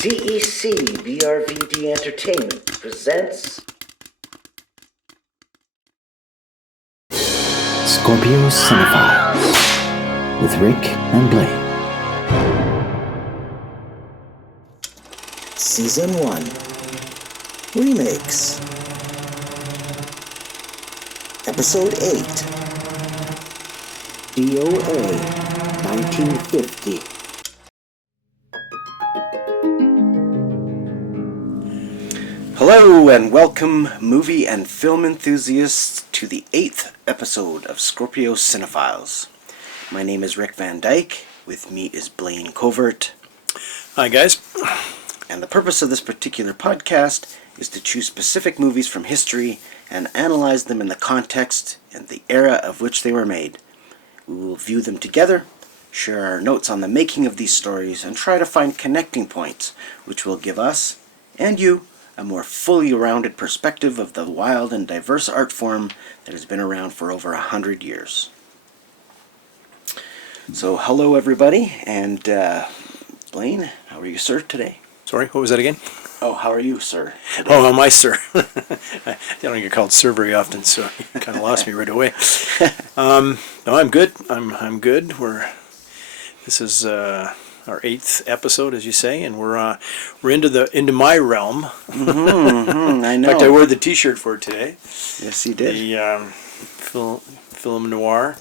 CEC BRVD Entertainment presents Scorpio Cinephiles with Rick and Blaine. Season 1 Remakes. Episode 8 D.O.A. 1950. Hello and welcome, movie and film enthusiasts, to the 8th episode of Scorpio Cinephiles. My name is Rick Van Dyke. With me is Blaine Covert. Hi, guys. And the purpose of this particular podcast is to choose specific movies from history and analyze them in the context and the era of which they were made. We will view them together, share our notes on the making of these stories, and try to find connecting points which will give us, and you, a more fully rounded perspective of the wild and diverse art form that has been around for over 100 years. So, hello everybody, and Blaine, how are you, sir, today? Sorry, what was that again? Oh, how are you, sir, today? Oh, am I, sir? I don't get called sir very often, so you kind of lost me right away. No, I'm good. I'm good. This is our 8th episode, as you say, and we're into my realm. I know. In fact, I wore the T-shirt for it today. Yes, you did. The film noir,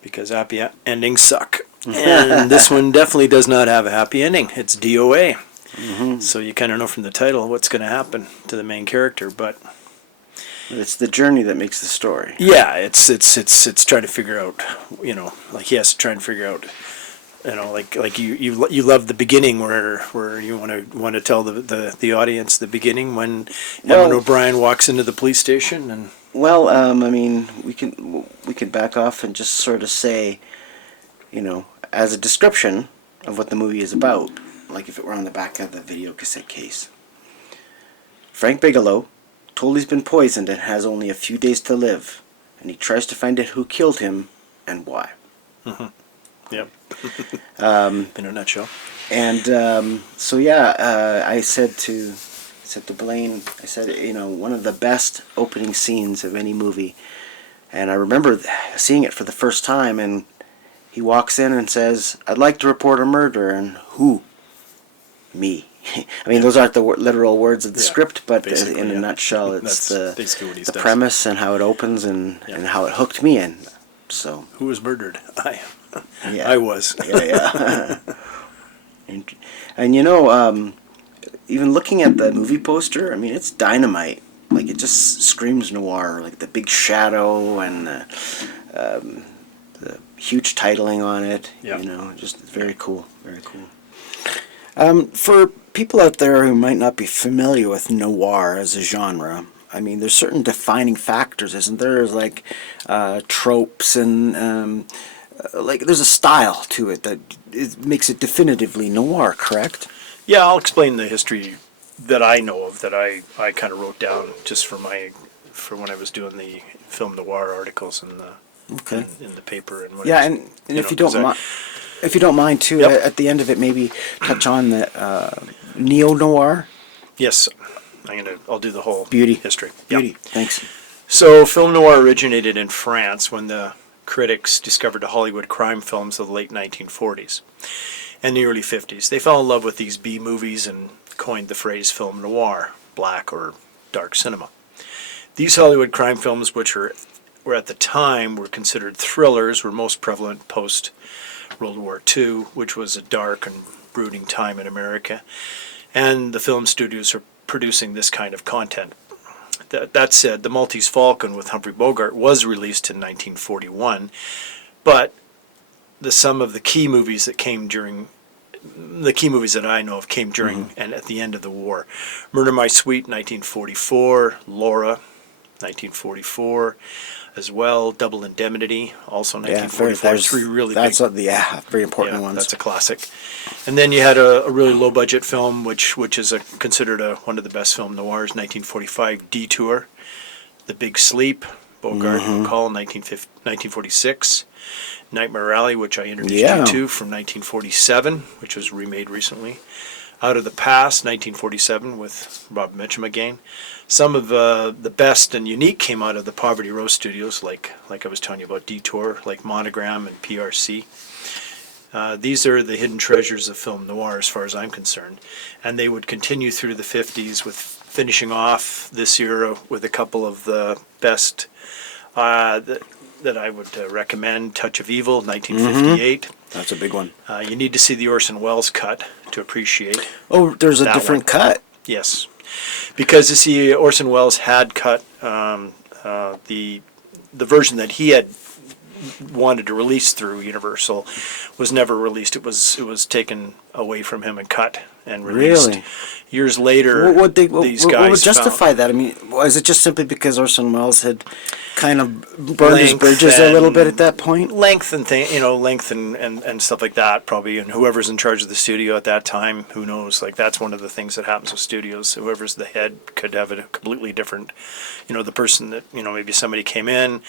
because happy endings suck, and this one definitely does not have a happy ending. It's D.O.A. So you kind of know from the title what's going to happen to the main character, but It's the journey that makes the story. yeah, it's trying to figure out, like he has to try and figure out. Like you love the beginning where you want to tell the audience the beginning when Edmond O'Brien walks into the police station and. Well, I mean, we can back off and just sort of say, as a description of what the movie is about, like if it were on the back of the video cassette case. Frank Bigelow, told he's been poisoned and has only a few days to live, and he tries to find out who killed him and why. Yep. In a nutshell. And I said to Blaine, I said, one of the best opening scenes of any movie. And I remember seeing it for the first time, and he walks in and says, "I'd like to report a murder." And who? Me. I mean, those aren't the literal words of the script, but in a nutshell, it's the premise and how it opens and how it hooked me in. So who was murdered? I am. Yeah. I was. Yeah. And even looking at the movie poster, I mean, it's dynamite. Like, it just screams noir. Like, the big shadow and the huge titling on it. Yeah. Just very cool. Very cool. For people out there who might not be familiar with noir as a genre, I mean, there's certain defining factors, isn't there? There's, like, tropes and... there's a style to it that it makes it definitively noir, correct? Yeah, I'll explain the history that I know of, that I kind of wrote down just for when I was doing the film noir articles in the paper and whatever. Yeah, and if you don't mind too, at the end of it, maybe touch on the neo noir. Yes, I'll do the whole history. Beauty. Yep. Thanks. So, film noir originated in France when the critics discovered the Hollywood crime films of the late 1940s and the early 50s. They fell in love with these B movies and coined the phrase film noir, black or dark cinema. These Hollywood crime films, which were at the time were considered thrillers, were most prevalent post World War II, which was a dark and brooding time in America, and the film studios are producing this kind of content. That said, The Maltese Falcon with Humphrey Bogart was released in 1941, but some of the key movies that I know of came during and at the end of the war. Murder My Sweet, 1944, Laura, 1944, as well. Double Indemnity, also 1944. Three really very important ones. That's a classic. And then you had a really low-budget film, which is considered one of the best film noirs, 1945, Detour, The Big Sleep, Bogart and McCall, 1946, Nightmare Alley, which I introduced you to, from 1947, which was remade recently. Out of the Past, 1947, with Rob Mitchum again. Some of the best and unique came out of the Poverty Row studios, like I was telling you about Detour, like Monogram and PRC. These are the hidden treasures of film noir, as far as I'm concerned, and they would continue through the 50s, with finishing off this era with a couple of the best that I would recommend. Touch of Evil, 1958. That's a big one. You need to see the Orson Welles cut to appreciate. Oh, there's a that different one. cut. Yes, because you see, Orson Welles had cut the version that he had wanted to release through Universal was never released. It was taken away from him and cut and released. Really? Years later. What these guys what would justify found that? I mean, was it just simply because Orson Welles had kind of burned his length bridges a little bit and- at that point? length and length and stuff like that, probably, and whoever's in charge of the studio at that time, who knows? Like, that's one of the things that happens with studios. Whoever's the head could have a completely different, the person that, maybe somebody came in,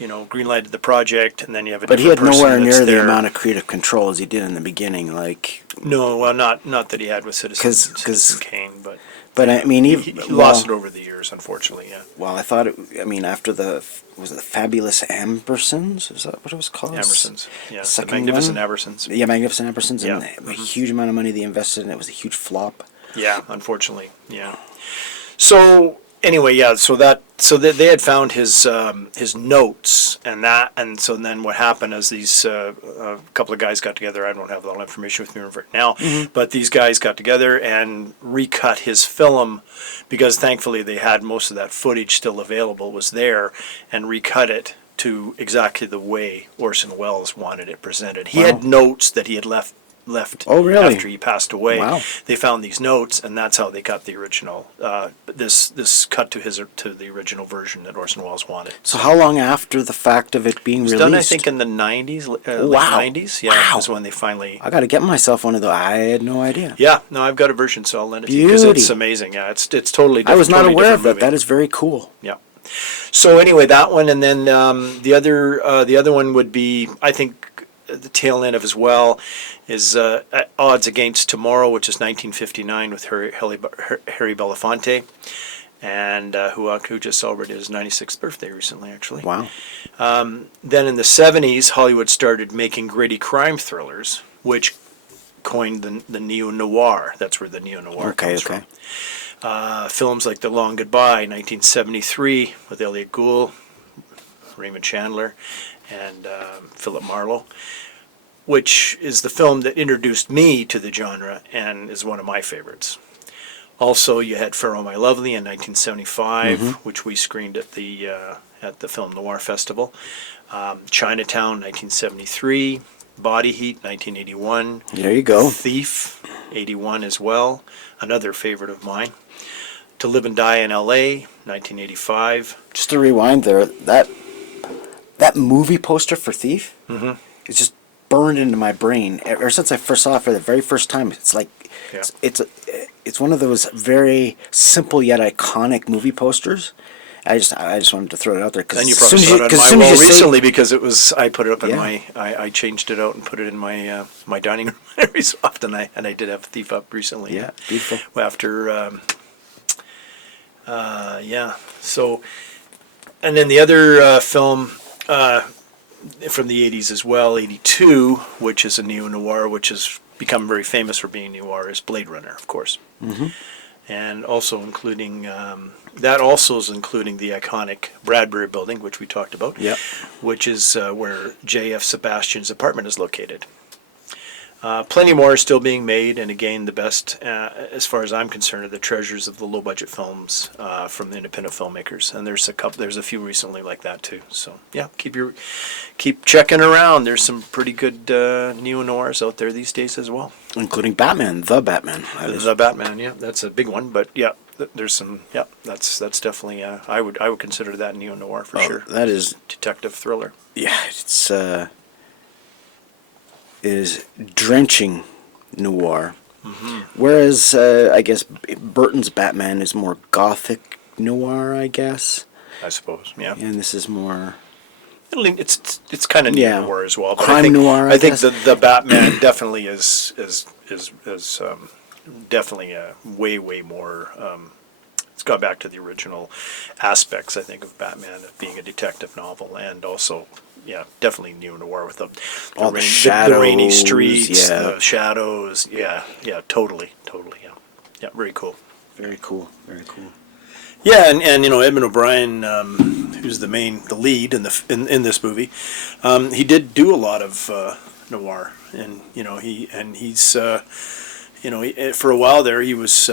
greenlighted the project, and then you have a But he different had person nowhere that's near the there. amount of creative control as he did in the beginning. Like, No, well, not that he had with Citizen 'Cause- Kane, but but I mean, he even lost it over the years, unfortunately. Yeah, Well, I thought after was it the Fabulous Ambersons? Is that what it was called? Emerson's, yeah, the Second Magnificent one? Emerson's. Yeah, Magnificent Ambersons. Yeah. And a huge amount of money they invested in it was a huge flop. Yeah, unfortunately, yeah. So anyway, yeah. So they had found his notes, and so then what happened is these a couple of guys got together. I don't have all the information with me right now, but these guys got together and recut his film, because thankfully they had most of that footage still available, was there, and recut it to exactly the way Orson Welles wanted it presented. He had notes that he had left Oh, really? after he passed away. Wow. They found these notes, and that's how they got the original. This cut to the original version that Orson Welles wanted. So how long after the fact of it being It was released? done, I think, in the 90s, late Wow. 90s. Yeah, Wow. is when they finally. I got to get myself one of those. I had no idea. Yeah, no, I've got a version, so I'll lend it to you because Beauty. it's amazing. Yeah, it's totally different. I was not totally aware of different that. movie. That is very cool. Yeah. So anyway, that one, and then the other one would be, I think, the tail end of as well is Odds Against Tomorrow, which is 1959 with Harry Belafonte, and who just celebrated his 96th birthday recently, actually. Wow. Then in the 70s, Hollywood started making gritty crime thrillers, which coined the neo-noir. That's where the neo-noir comes from. Films like The Long Goodbye, 1973, with Elliot Gould, Raymond Chandler, and Philip Marlowe, which is the film that introduced me to the genre and is one of my favorites. Also, you had Farewell My Lovely in 1975, which we screened at the Film Noir Festival. Chinatown, 1973. Body Heat, 1981. There you go. Thief, 81 as well, another favorite of mine. To Live and Die in L.A., 1985. Just to rewind there, that movie poster for Thief is just burned into my brain ever since I first saw it for the very first time. It's like it's one of those very simple yet iconic movie posters. I just wanted to throw it out there because And you probably saw it on my wall recently because it was I put it up in Yeah. I changed it out and put it in my my dining room every so often. I did have Thief up recently. Yeah, beautiful. After so, and then the other film from the 80s as well, 82, which is a neo-noir, which has become very famous for being noir, is Blade Runner, of course. And also including, that also is including the iconic Bradbury Building, which we talked about, Yep. which is where J.F. Sebastian's apartment is located. Plenty more are still being made, and again, the best, as far as I'm concerned, are the treasures of the low-budget films from the independent filmmakers. And there's a few recently like that too. So yeah, keep checking around. There's some pretty good neo-noirs out there these days as well. Including Batman, the Batman. That is- The Batman, yeah, that's a big one. But yeah, there's some. Yeah, that's definitely. I would consider that neo-noir for sure. That is, Detective thriller. yeah, it is drenching noir. Whereas I guess Burton's Batman is more gothic noir, I guess. I suppose. Yeah. And this is more... It's kind of Yeah. neo-noir as well. But Crime I think, noir, I I think guess. the Batman definitely is definitely way more. It's got back to the original aspects, I think, of Batman of being a detective novel, and also, yeah, definitely neo-noir with All the shadows, the rainy streets, yeah. the shadows. Yeah, totally, yeah, very cool. Very cool. Very cool. Yeah, and Edmond O'Brien, who's the lead in in this movie, he did do a lot of noir, and he's for a while there he was.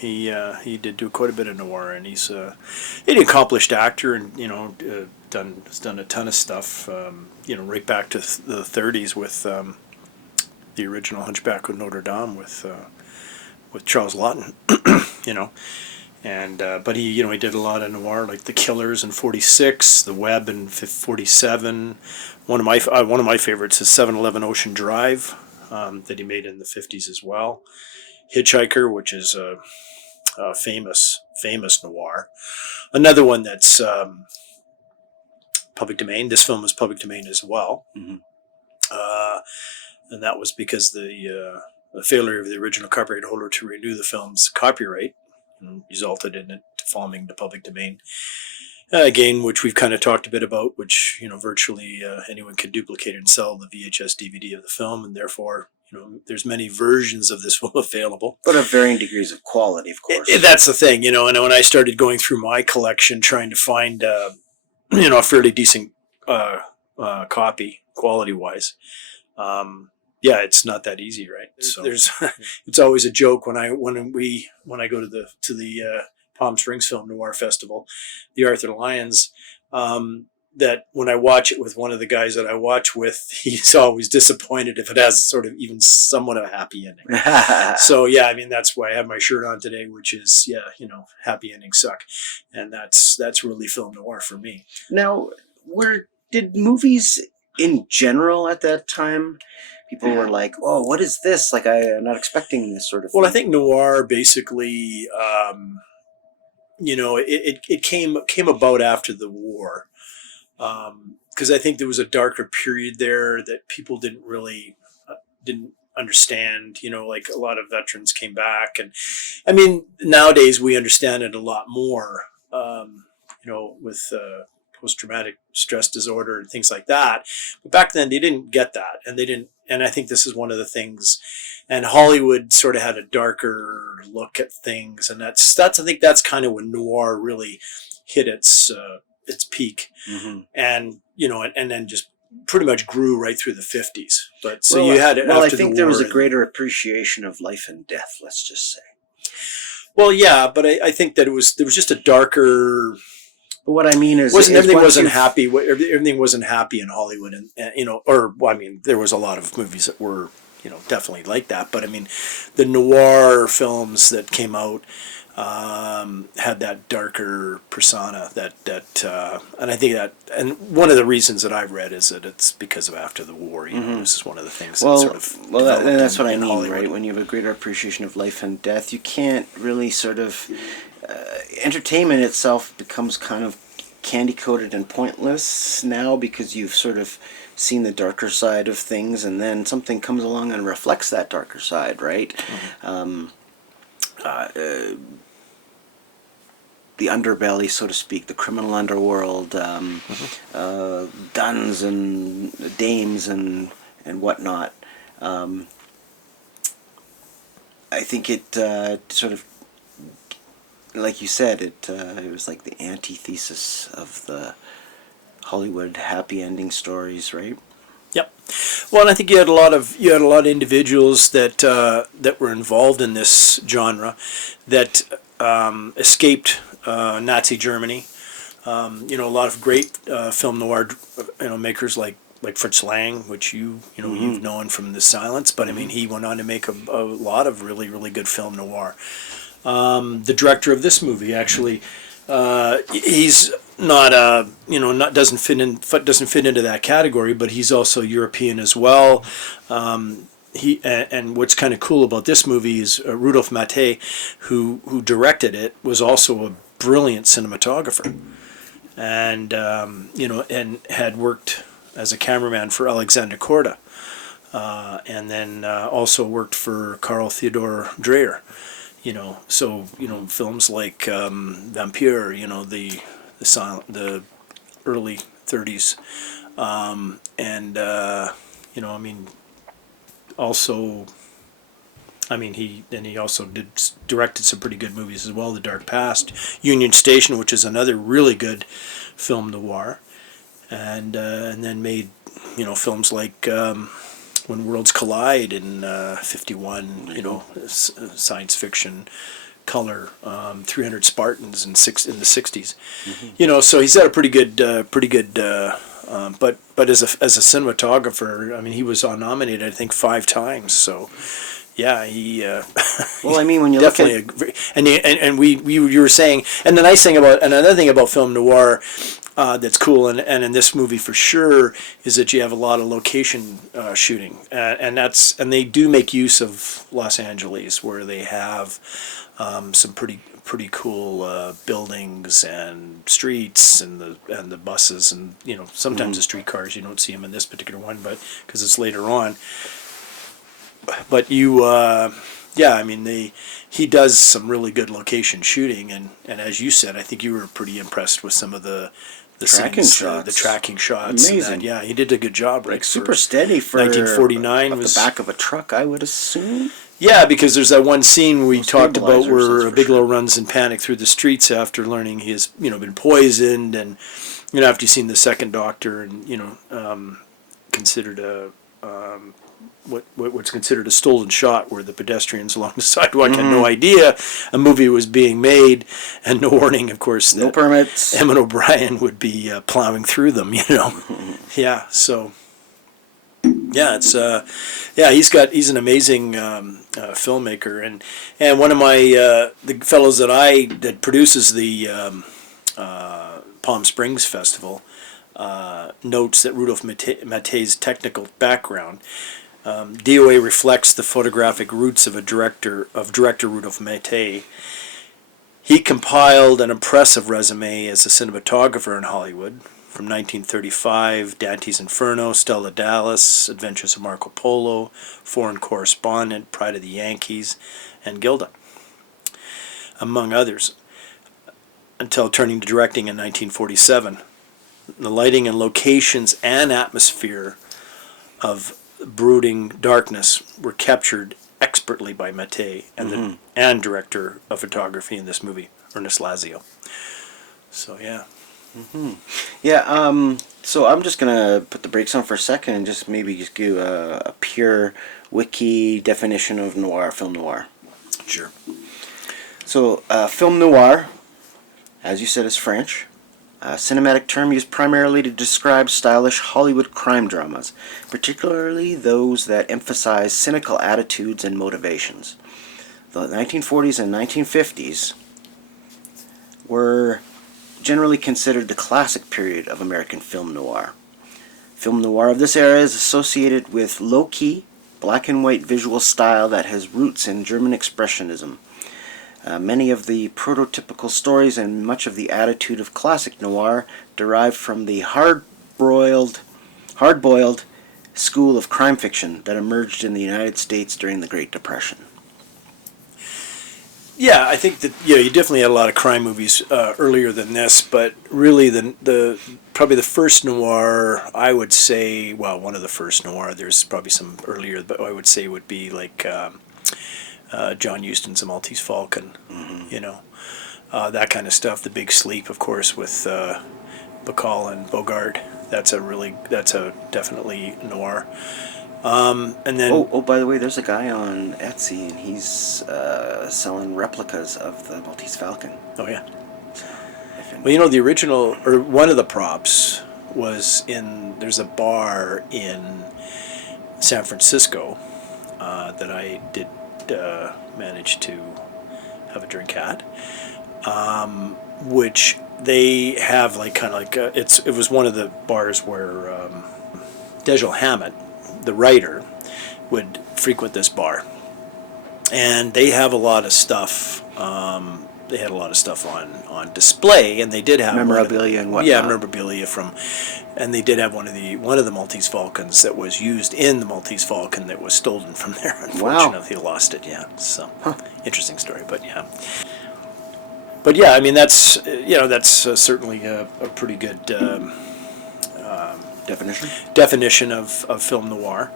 He did do quite a bit of noir, and he's an accomplished actor, and has done a ton of stuff. Right back to the '30s with the original Hunchback of Notre Dame with Charles Laughton. And but he did a lot of noir, like The Killers in '46, The Web in '47. One of my favorites is 7-Eleven Ocean Drive, that he made in the '50s as well. Hitchhiker, which is a famous noir. Another one that's public domain. This film is public domain as well, and that was because the failure of the original copyright holder to renew the film's copyright resulted in it falling to public domain. Again, which we've kind of talked a bit about, which virtually anyone can duplicate and sell the VHS DVD of the film, and therefore there's many versions of this film available, but of varying degrees of quality, of course. That's the thing, and when I started going through my collection trying to find a fairly decent copy quality wise, it's not that easy, right? So it's always a joke when I go to the Palm Springs Film Noir Festival, the Arthur Lyons, that when I watch it with one of the guys that I watch with, he's always disappointed if it has sort of even somewhat of a happy ending. So that's why I have my shirt on today, which is happy endings suck, and that's really film noir for me. Now, did movies in general at that time, people were like, "Oh, what is this? Like, I'm not expecting this sort of thing." Well, I think noir basically, it came about after the war. Because I think there was a darker period there that people didn't understand. Like a lot of veterans came back, and I mean nowadays we understand it a lot more. With post-traumatic stress disorder and things like that. But back then they didn't get that, and they didn't. And I think this is one of the things. And Hollywood sort of had a darker look at things, and that's I think that's kind of when noir really hit its peak, and and then just pretty much grew right through the '50s. But so you had it. Well, after I think the there war was a greater appreciation of life and death. Let's just say. Well, yeah, but I think that there was just a darker. But what I mean is, everything wasn't happy. Everything wasn't happy in Hollywood, and there was a lot of movies that were definitely like that. But I mean, the noir films that came out had that darker persona and I think that, and one of the reasons that I've read is that it's because of after the war. This is one of the things that sort of that's what I mean, Hollywood. right? When you have a greater appreciation of life and death, you can't really sort of entertainment itself becomes kind of candy-coated and pointless now because you've sort of seen the darker side of things, and then something comes along and reflects that darker side, right? The underbelly, so to speak, the criminal underworld, guns and dames and whatnot. I think it sort of, like you said, it was like the antithesis of the Hollywood happy ending stories, right? Yep. Well, and I think you had a lot of individuals that were involved in this genre that escaped Nazi Germany. A lot of great film noir makers like Fritz Lang, which you've known from The Silence, but I mean he went on to make a lot of really, really good film noir. The director of this movie actually, he's not doesn't fit into that category, but he's also European as well. And what's kind of cool about this movie is Rudolph Maté, who directed it, was also a brilliant cinematographer, and and had worked as a cameraman for Alexander Korda. and then also worked for Carl Theodor Dreyer. So films like Vampire, the early 30s, and also. He also directed some pretty good movies as well. The Dark Past, Union Station, which is another really good film noir, and then made films like When Worlds Collide in '51. Science fiction, color, 300 Spartans in the '60s. So he's had a pretty good. But as a cinematographer, he was nominated I think 5 times. So. Yeah, he. Well, when you definitely look at and you were saying, and the nice thing about another thing about film noir that's cool, and in this movie for sure, is that you have a lot of location shooting, and they do make use of Los Angeles, where they have some pretty cool buildings and streets and the buses, and sometimes the streetcars. You don't see them in this particular one, but because it's later on. But he does some really good location shooting, and as you said, I think you were pretty impressed with some of the tracking scenes, shots. the tracking shots. Amazing. Yeah, he did a good job, Rick. Super steady for 1949 was the back of a truck, I would assume. Yeah, because there's that one scene we talked about where Bigelow sure. runs in panic through the streets after learning he has been poisoned, and after you've seen the second Doctor, and considered a. What's considered a stolen shot, where the pedestrians along the sidewalk had no idea a movie was being made, and no warning, of course. No permits. Edmond O'Brien would be plowing through them, Yeah, so it's he's an amazing filmmaker, and one of my the fellows that produces the Palm Springs Festival notes that Rudolph Maté's technical background. D.O.A. reflects the photographic roots of director Rudolph Maté. He compiled an impressive resume as a cinematographer in Hollywood from 1935, Dante's Inferno, Stella Dallas, Adventures of Marco Polo, Foreign Correspondent, Pride of the Yankees, and Gilda, among others, until turning to directing in 1947. The lighting and locations and atmosphere of brooding darkness were captured expertly by Maté and director of photography in this movie, Ernest Lazio. So yeah. So I'm just gonna put the brakes on for a second and just give a pure wiki definition of film noir. Sure. So film noir, as you said, is French. A cinematic term used primarily to describe stylish Hollywood crime dramas, particularly those that emphasize cynical attitudes and motivations. The 1940s and 1950s were generally considered the classic period of American film noir. Film noir of this era is associated with low-key, black and white visual style that has roots in German Expressionism. Many of the prototypical stories and much of the attitude of classic noir derive from the hard-boiled school of crime fiction that emerged in the United States during the Great Depression. Yeah, I think that you definitely had a lot of crime movies earlier than this, but really the probably the first noir, I would say, well, one of the first noir. There's probably some earlier, but I would say would be like. John Huston's The Maltese Falcon, that kind of stuff. The Big Sleep, of course, with Bacall and Bogart. That's definitely noir. And then by the way, there's a guy on Etsy and he's selling replicas of the Maltese Falcon. Oh yeah. Well, the original or one of the props was there's a bar in San Francisco that I did. Managed to have a drink at, which they have it was one of the bars where Dashiell Hammett, the writer, would frequent this bar, and they have a lot of stuff they had a lot of stuff on display, and they did have Memorabilia and whatnot. Yeah, memorabilia and they did have one of the Maltese Falcons that was used in the Maltese Falcon that was stolen from there. Unfortunately, they lost it. Yeah, so interesting story, but yeah. But yeah, I mean that's certainly a pretty good definition of film noir.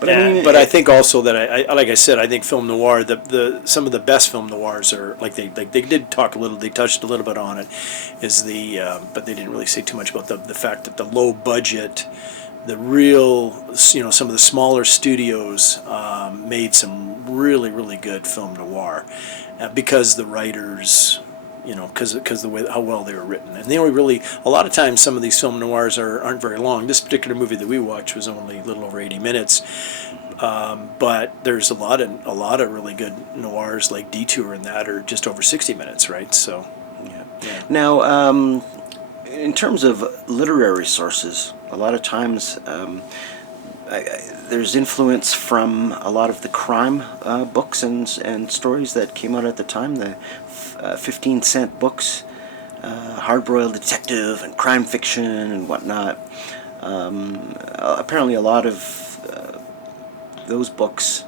But I think also that I like I said, I think film noir, some of the best film noirs are they touched a little bit on it, but they didn't really say too much about the fact that the low budget, the real some of the smaller studios made some really really good film noir, because the writers. Because the way how well they were written, and they only really a lot of times some of these film noirs aren't very long. This particular movie that we watched was only a little over 80 minutes, but there's a lot of really good noirs like Detour and that are just over 60 minutes, right? So, yeah. Now, in terms of literary sources, a lot of times there's influence from a lot of the crime books and stories that came out at the time. The 15-cent books, hard-boiled detective and crime fiction and whatnot. Apparently a lot of those books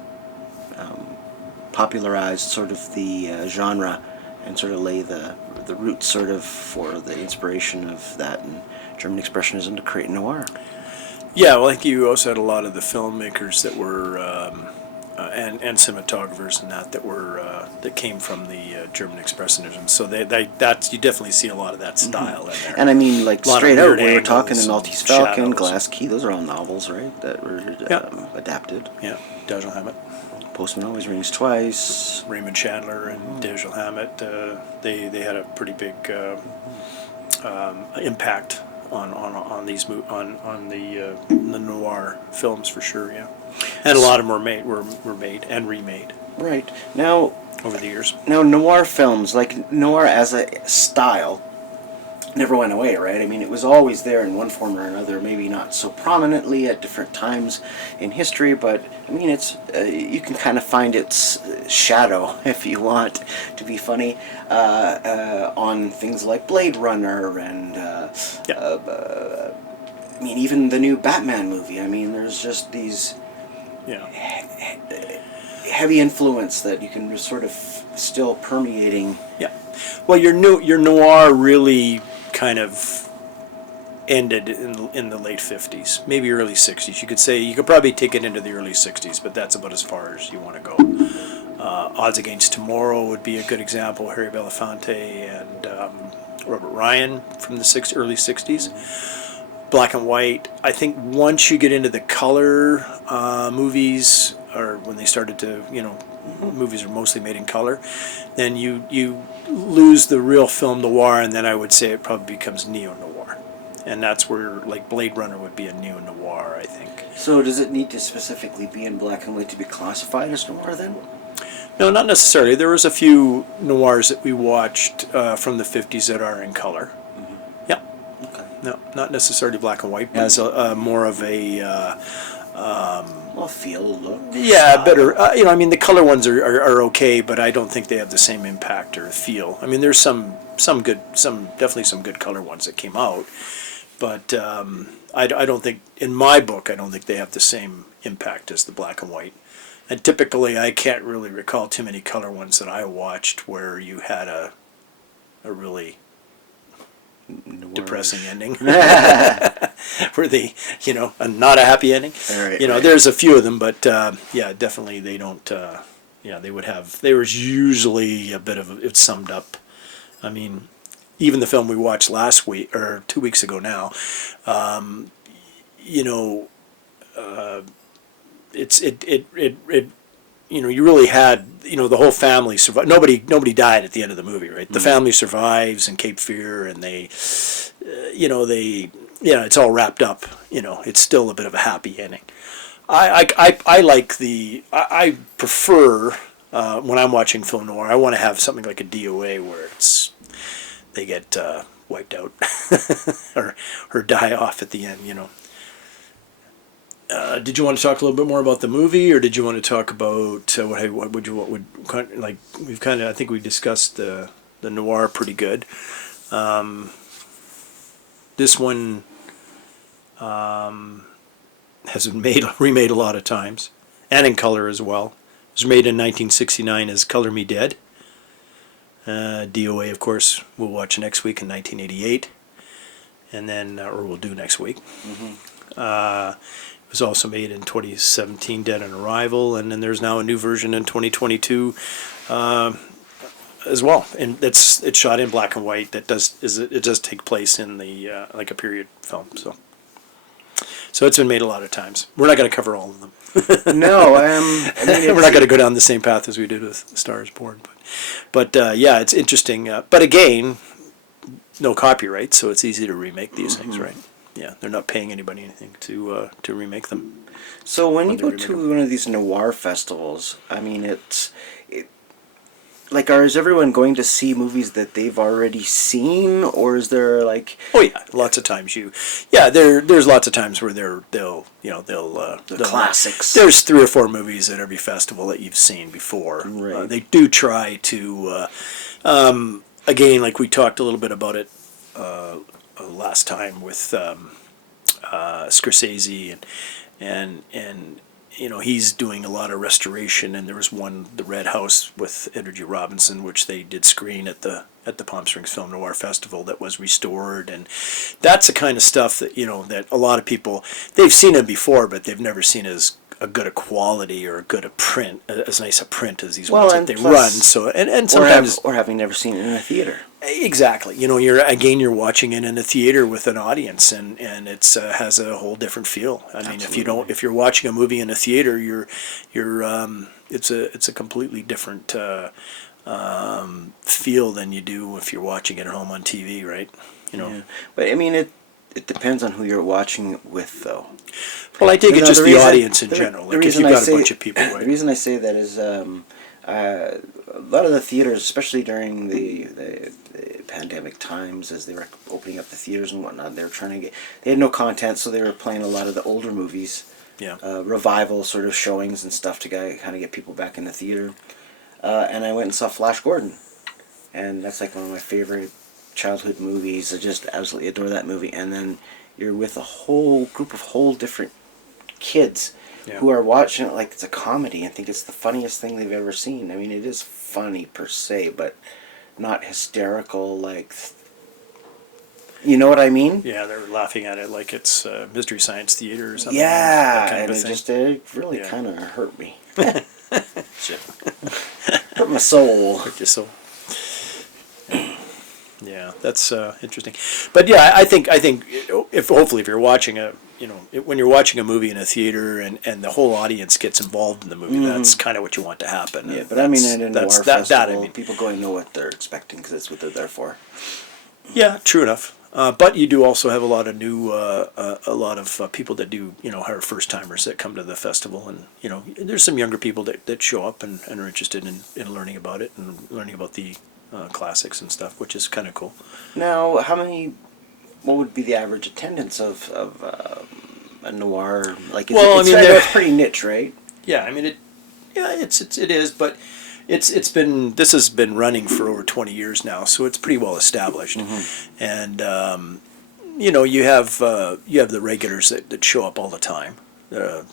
popularized sort of the genre and sort of lay the roots sort of for the inspiration of that and German Expressionism to create noir. Yeah, well, I think you also had a lot of the filmmakers that were and cinematographers and that came from the German Expressionism. So that's you definitely see a lot of that style in there. And I mean, like straight out, we were angles, talking the Maltese Falcon, shadows. Glass Key. Those are all novels, right? That were adapted. Yeah, Dashiell Hammett, Postman Always Rings Twice. Raymond Chandler, and Dashiell Hammett. They had a pretty big impact on these on the noir films for sure, yeah. And a lot of them were made and remade. Right. Now over the years. Now noir films, like noir as a style, never went away, right? I mean, it was always there in one form or another, maybe not so prominently at different times in history, but I mean, it's you can kind of find its shadow, if you want to be funny, on things like Blade Runner and I mean, even the new Batman movie. I mean, there's just these heavy influence that you can sort of still permeating. Yeah. Well, your noir really kind of ended in the late 50s, maybe early 60s. You could say you could probably take it into the early 60s, but that's about as far as you want to go. Odds Against Tomorrow would be a good example. Harry Belafonte and Robert Ryan from the early 60s. Black and white. I think once you get into the color movies, or when they started to, movies are mostly made in color, then you lose the real film noir, and then I would say it probably becomes neo-noir. And that's where, like, Blade Runner would be a neo-noir, I think. So does it need to specifically be in black and white to be classified as noir, then? No, not necessarily. There was a few noirs that we watched from the 50s that are in color. Mm-hmm. Yeah. Okay. No, not necessarily black and white. It has more of a... feel, look. Yeah, better. I mean, the color ones are okay, but I don't think they have the same impact or feel. I mean, there's definitely some good color ones that came out, but I don't think, in my book, I don't think they have the same impact as the black and white. And typically, I can't really recall too many color ones that I watched where you had a really depressing ending, where not a happy ending. Right, There's a few of them, but definitely they don't. They would have. There was usually a bit of it summed up. I mean, even the film we watched last week or 2 weeks ago now, you really had, the whole family survived. Nobody died at the end of the movie, right? The family survives in Cape Fear, and it's all wrapped up. It's still a bit of a happy ending. I prefer when I'm watching film noir, I want to have something like a D.O.A. where they get wiped out or die off at the end. Did you want to talk a little bit more about the movie, or did you want to talk about I think we discussed the noir pretty good. This one has been remade a lot of times, and in color as well. It was made in 1969 as Color Me Dead. D.O.A, of course, we'll watch next week in 1988, and then, or we'll do next week. It was also made in 2017, Dead on Arrival, and then there's now a new version in 2022 as well, and it's shot in black and white. It does take place in the like a period film, so it's been made a lot of times. We're not going to cover all of them. No, we're not going to go down the same path as we did with Star is Born, but yeah, it's interesting. But again, no copyright, so it's easy to remake these things, right? Yeah, they're not paying anybody anything to remake them. So when you go to one of these noir festivals, I mean, is everyone going to see movies that they've already seen, or is there like? Oh yeah, lots of times there's lots of times where they'll classics. There's 3 or 4 movies at every festival that you've seen before. Right. They do try to, again, like we talked a little bit about it last time with Scorsese and he's doing a lot of restoration, and there was one, The Red House with Edward G. Robinson, which they did screen at the Palm Springs Film Noir Festival, that was restored, and that's the kind of stuff that that a lot of people, they've seen it before, but they've never seen as a good a quality or a good a print, as nice a print as these ones that they run. So and sometimes or having never seen it in a theater. Exactly. You're watching it in a theater with an audience, and it's has a whole different feel. I mean, if you're watching a movie in a theater, it's a completely different feel than you do if you're watching it at home on TV, right? Yeah. But I mean, it depends on who you're watching it with, though. Well, I take it just the audience in general. Like if you've got a bunch of people, right? The reason I say that is a lot of the theaters, especially during the pandemic times, as they were opening up the theaters and whatnot, they had no content, so they were playing a lot of the older movies, revival sort of showings and stuff to kind of get people back in the theater. And I went and saw Flash Gordon, and that's like one of my favorite childhood movies. I just absolutely adore that movie. And then you're with a whole group of different kids who are watching it like it's a comedy and think it's the funniest thing they've ever seen. I mean, it is funny per se, but not hysterical, like, you know what I mean? Yeah, they're laughing at it like it's Mystery Science Theater or something. Yeah, that kind and of it really kind of hurt me. Hurt my soul. Hurt your soul. Yeah, that's interesting. But yeah, I think if you're watching when you're watching a movie in a theater and the whole audience gets involved in the movie, that's kind of what you want to happen. Yeah, but I mean, in a noir festival, people going to know what they're expecting because that's what they're there for. Yeah, true enough. But you do also have a lot of new, people that do, are first timers that come to the festival, and there's some younger people that show up and are interested in learning about it and learning about the classics and stuff, which is kind of cool. Now, what would be the average attendance of a noir? Like, it's pretty niche, right? Yeah, I mean it is, but this has been running for over 20 years now, so it's pretty well established. And you have the regulars that show up all the time. That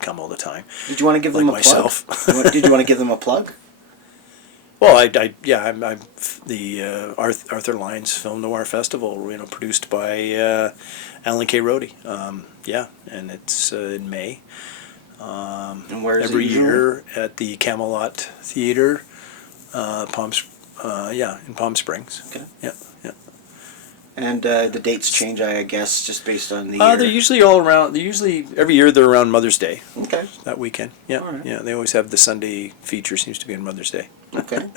come all the time. Did you want to give them a plug? Did you want to give them a plug? Well, I'm the Arthur Lyons Film Noir Festival, produced by Alan K. Rohde. And it's in May. And where is every it year at the Camelot Theater, in Palm Springs. Okay. Yeah. And the dates change, I guess, just based on the year. They're usually all around. Every year they're around Mother's Day. Okay. That weekend. Yeah. All right. Yeah. They always have the Sunday feature. Seems to be on Mother's Day. Okay.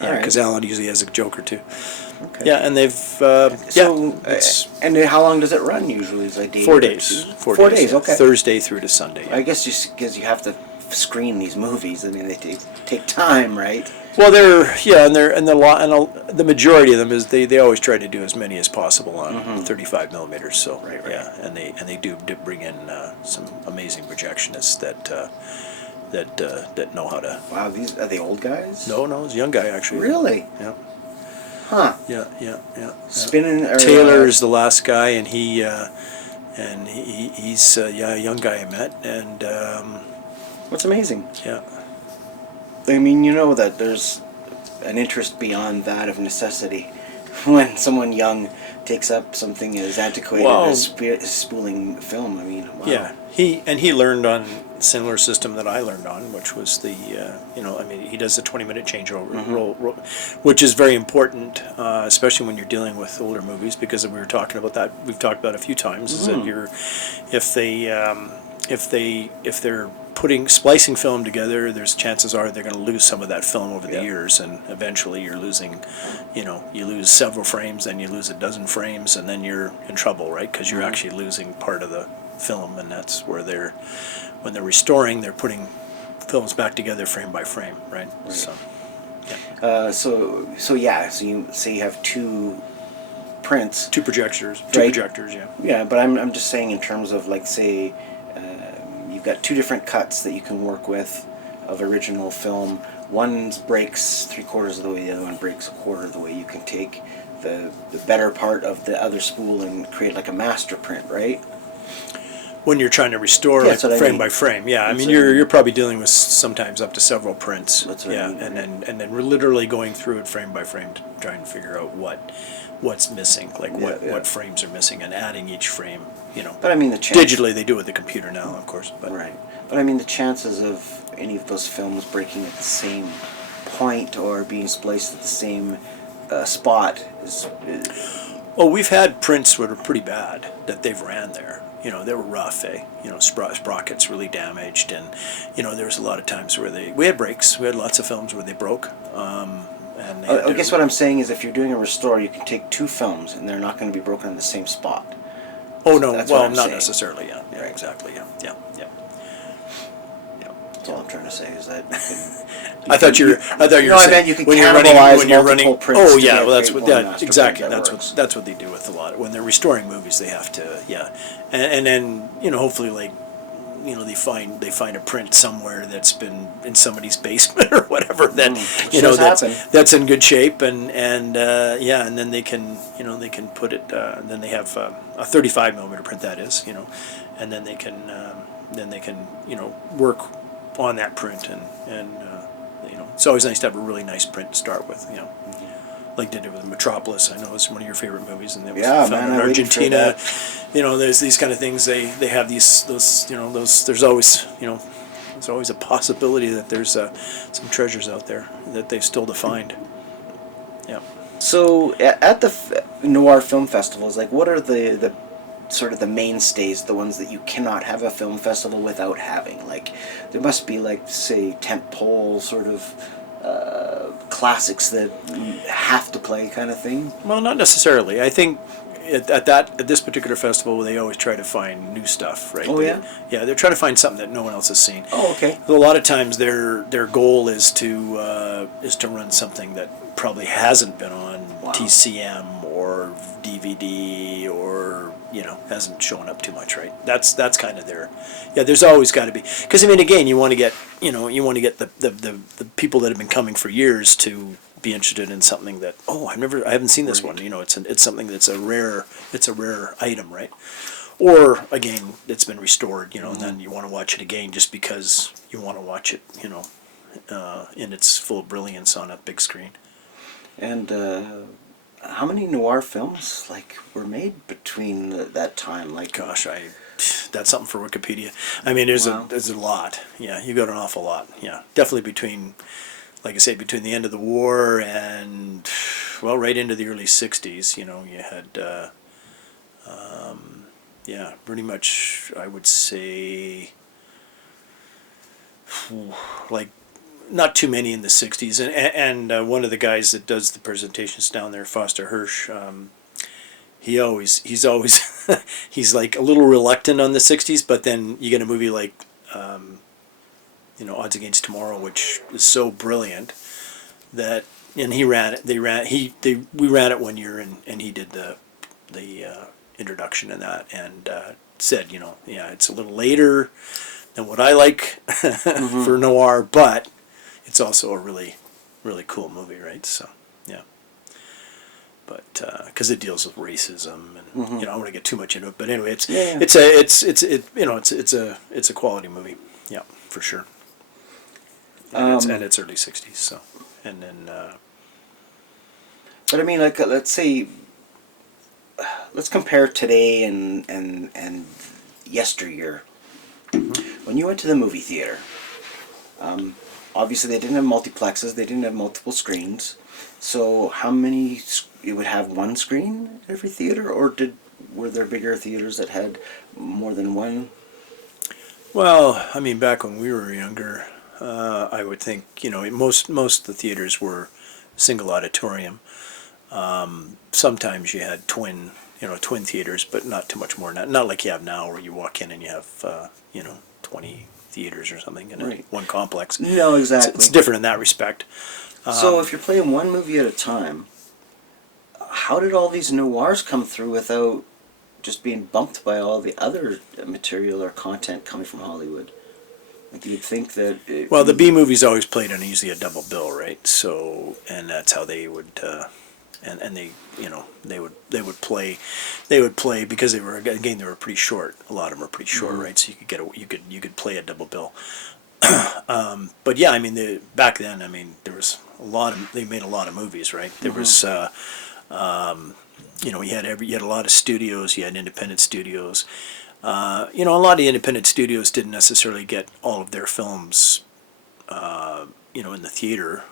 Yeah, because Alan usually has a joke or two. Okay. Yeah, and they've and how long does it run usually? Is it 4 days. 4 days. Okay. Thursday through to Sunday. I guess just because you have to screen these movies. I mean, they take time, right? Well, the majority of them is they always try to do as many as possible on 35 millimeters. So Right. yeah, and they do bring in some amazing projectionists that know how to. Wow, these are they old guys? No, it's a young guy actually. Really? Yeah. Huh. Yeah. Spinning. Or, Taylor is the last guy, and he's a young guy I met, and What's amazing? yeah. I mean, you know that there's an interest beyond that of necessity when someone young takes up something as antiquated Well, as spooling film. I mean, wow. Yeah, he learned on a similar system that I learned on, which was the he does the 20-minute changeover roll, which is very important, especially when you're dealing with older movies, because we were talking about that. We've talked about it a few times. Is that if they're splicing film together, there's chances are they're going to lose some of that film over the years, and eventually you're losing, you lose several frames, then you lose a dozen frames, and then you're in trouble, right? Because you're actually losing part of the film, and that's where when they're restoring, they're putting films back together frame by frame, right? So So you say you have two prints. two projectors, Right. yeah. Yeah, but I'm just saying in terms of like say you've got two different cuts that you can work with of original film. One breaks 3/4 of the way, the other one breaks 1/4 of the way. You can take the better part of the other spool and create like a master print, right? When you're trying to restore Yeah, like that's what I frame mean. by frame, yeah. I That's mean, what I mean. you're probably dealing with sometimes up to several prints. That's what I yeah, mean, and then we're literally going through it frame by frame to try and figure out what's missing, like Yeah. what frames are missing, and adding each frame. But I mean the chance. Digitally, they do it with the computer now, of course. But Right. But I mean the chances of any of those films breaking at the same point or being spliced at the same spot is well, we've had prints that are pretty bad that they've ran there. They were rough, sprockets really damaged, and there was a lot of times where we had breaks. We had lots of films where they broke. And they I guess what I'm saying is if you're doing a restore, you can take two films and they're not going to be broken in the same spot. Oh no, That's what well, I'm not saying. necessarily. Yeah, Right. exactly. Yeah. That's all I'm trying to say is that you can, I thought you were No, I saying meant you can when cannibalize you're multiple running. prints Oh to yeah, get well that's create what one that master exactly. print that That's works. that's what they do with a lot. When they're restoring movies, they have to and then hopefully like they find a print somewhere that's been in somebody's basement or whatever that does happen. that's in good shape and then they can they can put it then they have a 35 millimeter print that is and then they can work on that print and it's always nice to have a really nice print to start with like they did with Metropolis. I know it's one of your favorite movies, and it was Yeah, found man, in I waited for Argentina. that. There's these kind of things. They have those there's always there's always a possibility that there's some treasures out there that they've still to find. Yeah. So at the Noir Film Festivals, like what are the sort of the mainstays, the ones that you cannot have a film festival without having? Like there must be like say tentpole sort of classics that have to play kind of thing. Well, not necessarily. I think at this particular festival, they always try to find new stuff, right? Oh, yeah? Yeah, they're trying to find something that no one else has seen. Oh, okay. A lot of times, their goal is to run something that probably hasn't been on TCM or DVD or hasn't shown up too much, right? That's kind of their. Yeah, there's always got to be, because I mean, again, you want to get the people that have been coming for years to be interested in something that I haven't seen this one. It's something that's a rare item, right? Or again, it's been restored, and then you want to watch it again just because you want to watch it, in its full brilliance on a big screen. And how many noir films were made between that time? Gosh, that's something for Wikipedia. I mean, there's a lot. Yeah, you got an awful lot. Yeah, definitely between, like I say, between the end of the war and right into the early '60s. You had pretty much. I would say not too many in the '60s, and one of the guys that does the presentations down there, Foster Hirsch. He's always he's like a little reluctant on the '60s, but then you get a movie like Odds Against Tomorrow, which is so brilliant that, and he ran it. We ran it one year, and he did the introduction in that, and said, yeah, it's a little later than what I like for noir, but it's also a really, really cool movie, right? So, yeah. But because it deals with racism, and I don't want to get too much into it, but anyway, it's a quality movie, yeah, for sure. And it's early '60s, so, and then. But I mean, like, let's say, let's compare today and yesteryear. When you went to the movie theater, obviously they didn't have multiplexes, they didn't have multiple screens. So how many? It would have one screen at every theater, or were there bigger theaters that had more than one? Well, I mean, back when we were younger, I would think most of the theaters were single auditorium. Sometimes you had twin theaters, but not too much more. Not like you have now, where you walk in and you have 20 theaters or something in one complex. No, exactly. It's different in that respect. So if you're playing one movie at a time, how did all these noirs come through without just being bumped by all the other material or content coming from Hollywood? Like, you'd think that... Well, the B movies always played on usually a double bill, right? So, and that's how they would... And they would play because they were pretty short. A lot of them were pretty short, right? So you could play a double bill. But yeah, I mean, back then, I mean, there was they made a lot of movies, right? There was you had a lot of studios. You had independent studios. A lot of the independent studios didn't necessarily get all of their films in the theater.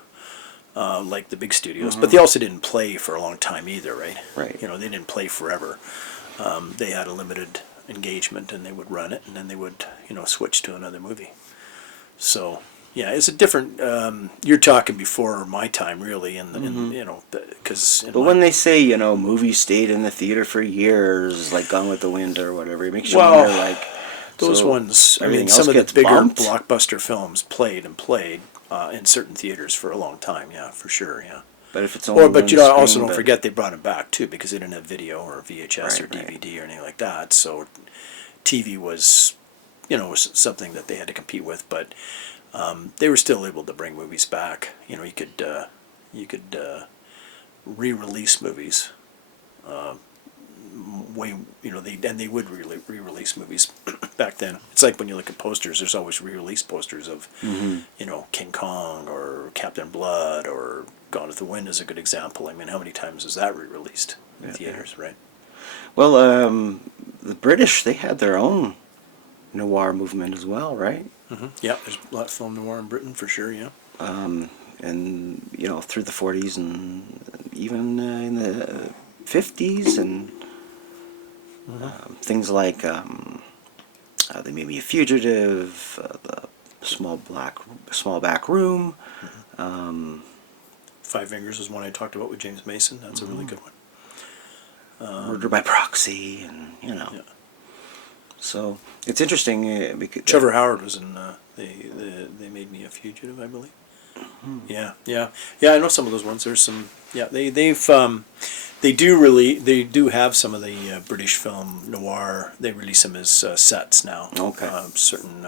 Like the big studios, but they also didn't play for a long time either, right? Right. They didn't play forever. They had a limited engagement, and they would run it, and then they would, switch to another movie. So, yeah, it's a different. You're talking before my time, really, and because. But when they say movies stayed in the theater for years, like Gone with the Wind or whatever, it makes you wonder, like. Those ones, I mean, some of the bigger blockbuster films played in certain theaters for a long time, yeah, for sure, yeah. But if it's only also don't forget they brought them back too, because they didn't have video or VHS or DVD or anything like that. So TV was, was something that they had to compete with, but they were still able to bring movies back. You could re-release movies. They would re-release movies back then. It's like when you look at posters, there's always re-release posters of, King Kong or Captain Blood or Gone with the Wind is a good example. I mean, how many times is that re-released in theaters, right? Well, the British, they had their own noir movement as well, right? Mm-hmm. Yeah, there's a lot of film noir in Britain for sure, yeah. And, through the 40s and even in the 50s and things like They Made Me a Fugitive, The Small Back Room. Five Fingers is one I talked about with James Mason. That's a really good one. Murder by Proxy, and Yeah. So it's interesting because Trevor Howard was in They Made Me a Fugitive, I believe. Yeah. I know some of those ones. There's some. Yeah, they do have some of the British film noir. They release them as sets now. Okay. Certain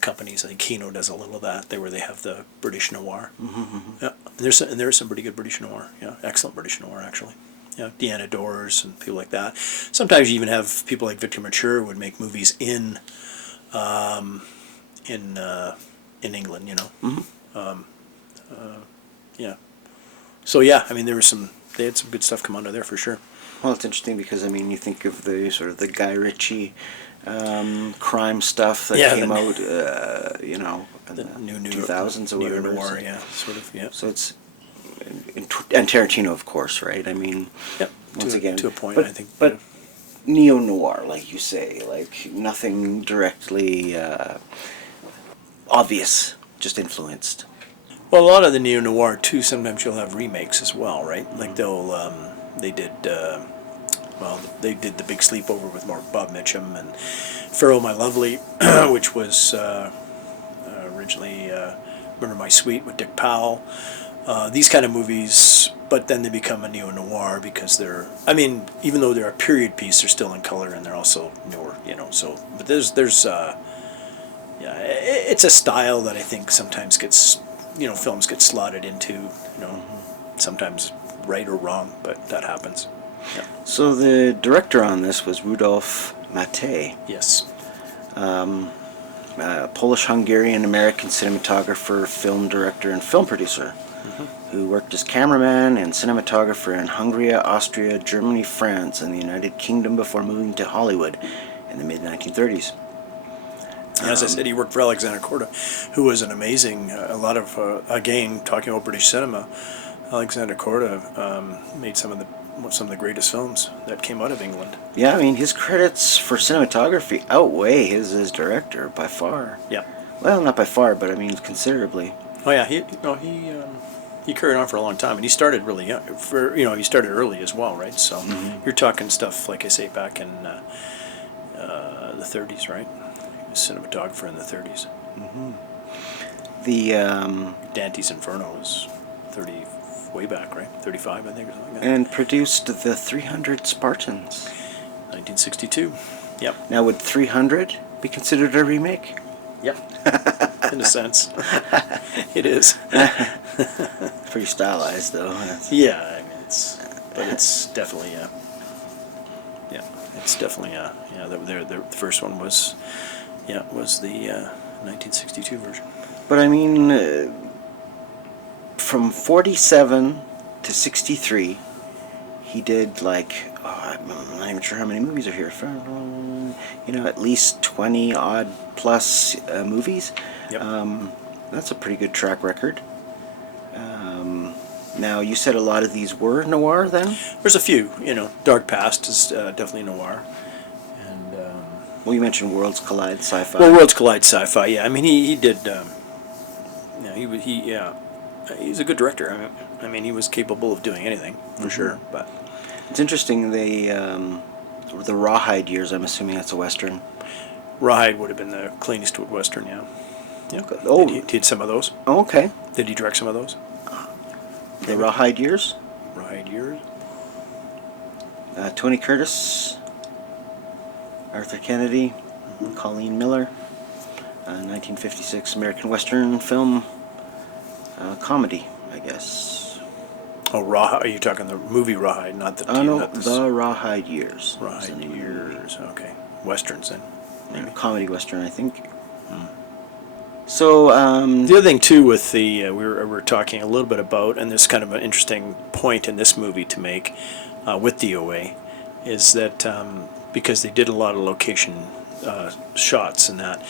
companies, I think Kino does a little of that. Where they have the British noir. Yeah, there's some pretty good British noir. Yeah, excellent British noir actually. Yeah, Deanna Dores and people like that. Sometimes you even have people like Victor Mature would make movies in England. Yeah. So yeah, I mean they had some good stuff come out of there for sure. Well, it's interesting because you think of the sort of the Guy Ritchie crime stuff that came out, in the new 2000s or whatever. New noir, yeah, sort of, yeah. So it's and Tarantino, of course, right? I mean, once again, to a point, but, I think. But neo noir, like you say, like nothing directly obvious, just influenced. Well, a lot of the neo noir too. Sometimes you'll have remakes as well, right? Like they did The Big Sleepover with Bob Mitchum and Farrell My Lovely, which was originally Murder My Sweet with Dick Powell. these kind of movies, but then they become a neo-noir because they're, I mean, even though they're a period piece, they're still in color and they're also newer, you know, so, but yeah, it's a style that I think sometimes gets, you know, films get slotted into, you know, sometimes right or wrong, but that happens. Yeah. So the director on this was Rudolph Maté, Yes. Polish-Hungarian-American cinematographer, film director, and film producer, who worked as cameraman and cinematographer in Hungary, Austria, Germany, France, and the United Kingdom before moving to Hollywood in the mid-1930s. As I said, he worked for Alexander Korda, who was an amazing, a lot of, again, talking about British cinema, Alexander Korda made some of the greatest films that came out of England. Yeah, I mean, his credits for cinematography outweigh his as director by far. Yeah. Well, not by far, but I mean considerably. Oh yeah, he carried on for a long time, and he started really young. He started early as well, right? So you're talking stuff like I say back in the 30s, right? He was a cinematographer in the 30s. The Dante's Inferno was 30, way back, right? 35, I think, or something like that. and produced the 300 Spartans. 1962. Yep. Now, would 300 be considered a remake? Yep. In a sense, it is. Pretty stylized, though. Yeah, I mean it's definitely it's definitely the first one was the 1962 version. But I mean, from 47 to 63, he did I'm not even sure how many movies are here. At least 20 odd plus movies. Yep. That's a pretty good track record. Now, you said a lot of these were noir then? There's a few, Dark Past is definitely noir. And, Well, you mentioned Worlds Collide sci-fi. well, Worlds Collide sci-fi, yeah. I mean, he did, he's a good director. I mean, he was capable of doing anything, for sure, but... It's interesting, the Rawhide years, I'm assuming that's a Western. Rawhide would have been the Clint Eastwood Western, yeah. Yeah. Oh. Did some of those. Oh, okay. Did he direct some of those? The Rawhide years? Rawhide years? Tony Curtis, Arthur Kennedy, Colleen Miller, 1956 American Western film, comedy, I guess. Oh, Rawhide. Are you talking the movie Rawhide, not the... No, not this- The Rawhide Years. Rawhide years, okay. Westerns, then. Maybe. Comedy Western, I think. So, The other thing too with the we're talking a little bit about, and there's kind of an interesting point in this movie to make with D.O.A. is that because they did a lot of location shots and that,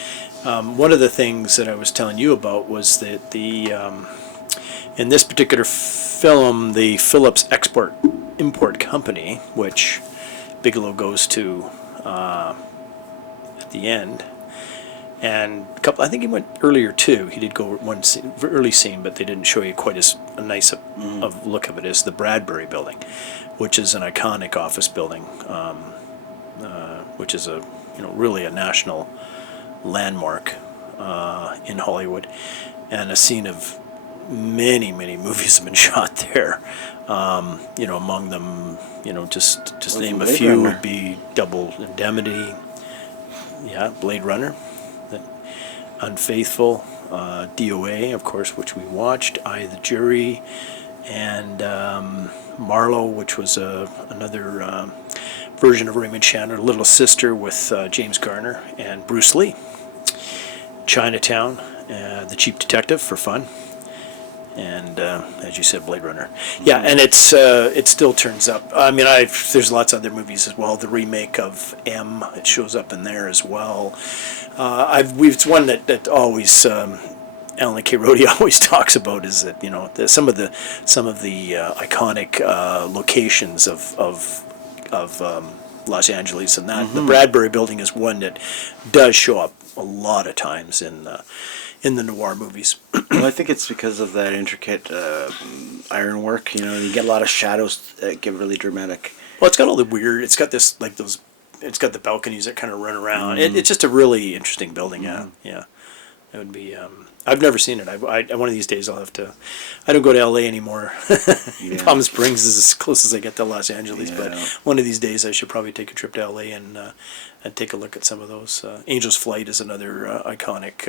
one of the things that I was telling you about was that in this particular film, the Phillips Import Company, which Bigelow goes to at the end. And a couple, I think he went earlier too. He did go one scene, early scene, but they didn't show you quite as a nice of look of it as the Bradbury Building, which is an iconic office building, which is really a national landmark in Hollywood, and a scene of many movies have been shot there. Among them, just name a Blade few Runner would be Double Indemnity, Blade Runner. Unfaithful, D.O.A., of course, which we watched, I, the Jury, and Marlowe, which was another version of Raymond Chandler, Little Sister with James Garner and Bruce Lee, Chinatown, The Cheap Detective for fun, and as you said, Blade Runner. Yeah, and it still turns up. I mean, there's lots of other movies as well. The remake of M, it shows up in there as well. It's one that always Alan K. Rhodey always talks about is that some of the iconic locations of Los Angeles and that the Bradbury Building is one that does show up a lot of times in the noir movies. Well, I think it's because of that intricate ironwork. You get a lot of shadows that give really dramatic. Well, it's got all the weird. It's got this it's got the balconies that kind of run around. It's just a really interesting building. Yeah. It would be. I've never seen it. One of these days I'll have to. I don't go to L.A. anymore. Yeah. Palm Springs is as close as I get to Los Angeles. Yeah. But one of these days I should probably take a trip to L.A. and take a look at some of those. Angel's Flight is another iconic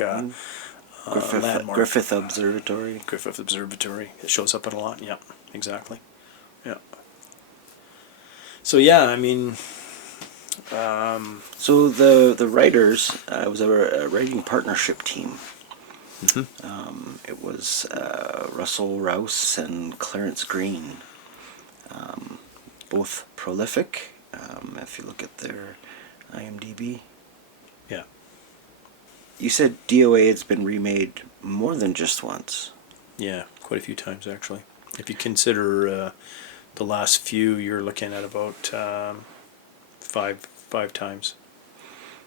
landmark. Griffith Observatory. Griffith Observatory. It shows up in a lot. Yeah, exactly. Yeah. So yeah, I mean. So the writers, it was a writing partnership team. Mm-hmm. It was Russell Rouse and Clarence Green, both prolific. If you look at their IMDb. Yeah. You said D.O.A. has been remade more than just once. Yeah, quite a few times actually. If you consider the last few, you're looking at about five times.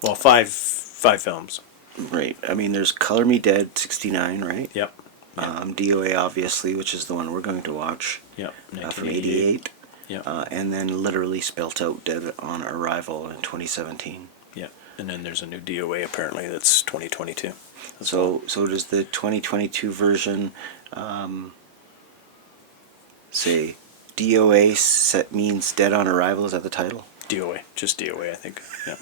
Well, five films. Right. I mean, there's Color Me Dead, 69, right? Yep. D.O.A. obviously, which is the one we're going to watch. Yep. From 88. Yeah. And then literally spelt out Dead on Arrival in 2017. Yeah. And then there's a new D.O.A. apparently that's 2022. So does the 2022 version say D.O.A. means Dead on Arrival? Is that the title? D.O.A. Just D.O.A. I think. Yeah.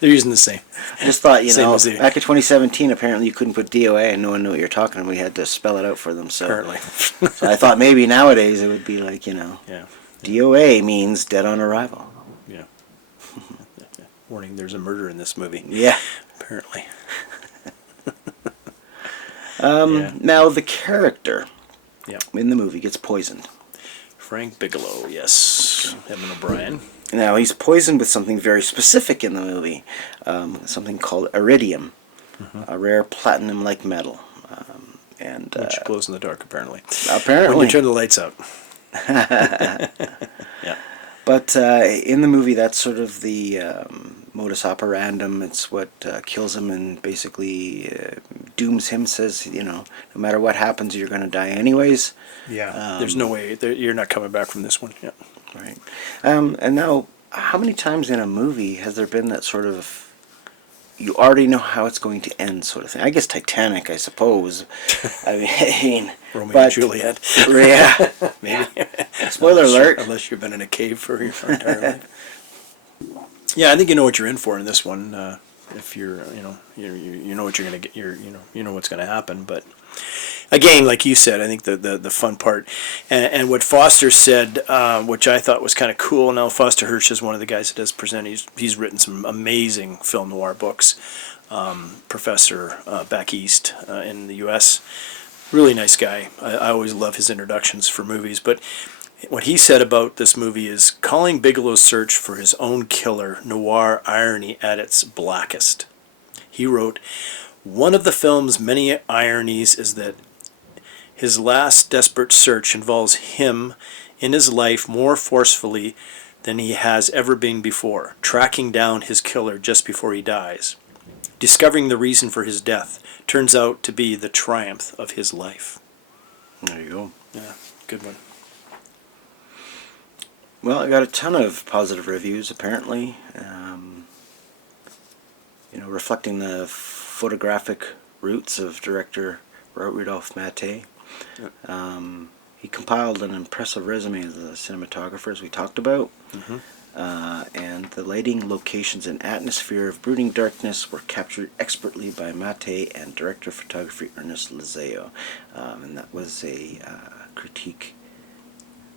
They're using the same. I just thought, Same as the- back in 2017, apparently you couldn't put D.O.A. and no one knew what you're talking, and we had to spell it out for them. So, Apparently. so I thought maybe nowadays it would be like, Yeah. D.O.A. means Dead on Arrival. Yeah. Warning, there's a murder in this movie. Yeah. Apparently. Now, the character Yeah. in the movie gets poisoned. Frank Bigelow, yes. Edmond O'Brien. Now, he's poisoned with something very specific in the movie, something called iridium, a rare platinum-like metal. Which glows in the dark, apparently. Apparently. When you turn the lights out. Yeah. But in the movie, that's sort of the modus operandum. It's what kills him and basically dooms him, says, no matter what happens, you're going to die anyways. Yeah. There's no way. You're not coming back from this one. Yeah. Right. And now, how many times in a movie has there been that sort of, you already know how it's going to end sort of thing? I guess Titanic, I suppose. I mean, Romeo and Juliet. Yeah. Maybe. Spoiler alert. Unless you've been in a cave for your entire life. Yeah, I think you know what you're in for in this one. If you're, you know what you're gonna get. You know what's gonna happen. But again, like you said, I think the fun part, and what Foster said, which I thought was kind of cool. Now Foster Hirsch is one of the guys that does present. He's written some amazing film noir books. Professor back east in the U.S. Really nice guy. I always love his introductions for movies. But what he said about this movie is calling Bigelow's search for his own killer noir irony at its blackest. He wrote, "One of the film's many ironies is that his last desperate search involves him in his life more forcefully than he has ever been before, tracking down his killer just before he dies. Discovering the reason for his death turns out to be the triumph of his life." There you go. Yeah, good one. Well, I got a ton of positive reviews, apparently. Reflecting the photographic roots of director Rudolph Maté. He compiled an impressive resume as a cinematographer, as we talked about. And the lighting, locations, and atmosphere of brooding darkness were captured expertly by Maté and director of photography Ernest Lizeo. And that was a critique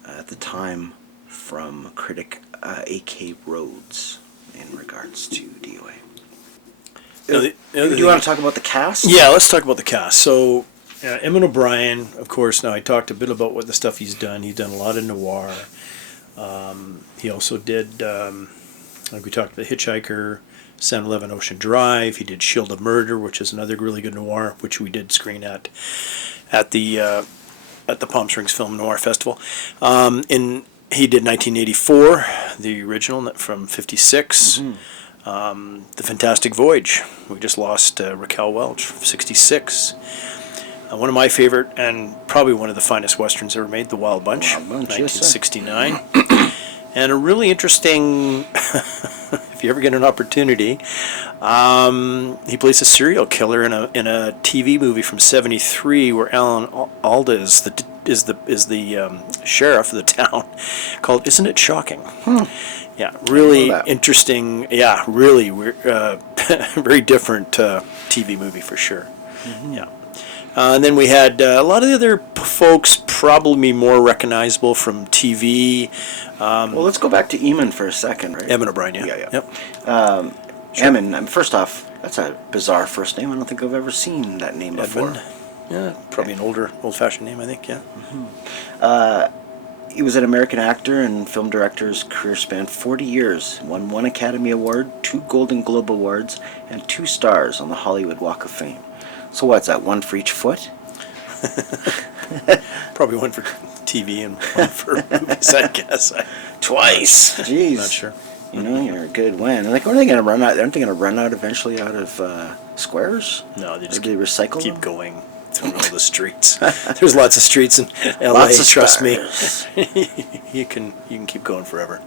at the time from critic A.K. Rhodes in regards to D.O.A. Do you want to talk about the cast? Yeah, let's talk about the cast. So, Edmond O'Brien, of course, now I talked a bit about what the stuff he's done. He's done a lot of noir. He also did, like we talked, The Hitchhiker, 7-Eleven Ocean Drive. He did Shield of Murder, which is another really good noir, which we did screen at the Palm Springs Film Noir Festival. He did 1984, the original from 56. The Fantastic Voyage. We just lost Raquel Welch, 66. One of my favorite, and probably one of the finest westerns ever made, The Wild Bunch, 1969. And a really interesting, if if you ever get an opportunity. He plays a serial killer in a TV movie from '73 where Alan Alda is the sheriff of the town, called "Isn't It Shocking?" Yeah, really interesting. Yeah, really very different TV movie for sure. Yeah. And then we had a lot of the other folks probably more recognizable from TV. Well, let's go back to Eamon for a second, right? Eamon O'Brien, yeah. Yeah. Yep. Eamon, first off, that's a bizarre first name. I don't think I've ever seen that name before. Edmond. Yeah, probably an old-fashioned name, I think, yeah. He was an American actor and film director. His career spanned 40 years. Won 1 Academy Award, 2 Golden Globe Awards, and 2 stars on the Hollywood Walk of Fame. So what's that, 1 for each foot? Probably 1 for TV and 1 for movies, I guess. Twice. Jeez. Not sure. You know, you're a good win. Like, are they going to run out? Aren't they going to run out eventually out of squares? No, they just do they recycle keep them? going through all the streets. There's lots of streets in LA. Lots of trust stars. me. you can keep going forever.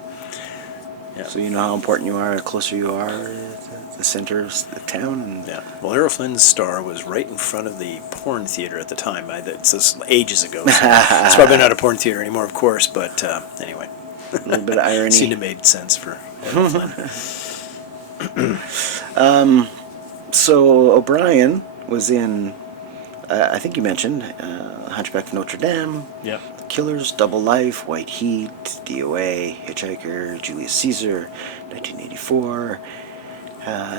Yeah. So you know how important you are. The closer you are to the center of the town. And Yeah. Well, Errol Flynn's star was right in front of the porn theater at the time. It's this ages ago. So it's probably not a porn theater anymore, of course. But anyway, a little bit of irony. Seemed to made sense for Errol Flynn. So O'Brien was in, I think you mentioned, Hunchback of Notre Dame, Yep. The Killers, Double Life, White Heat, D.O.A., Hitchhiker, Julius Caesar, 1984,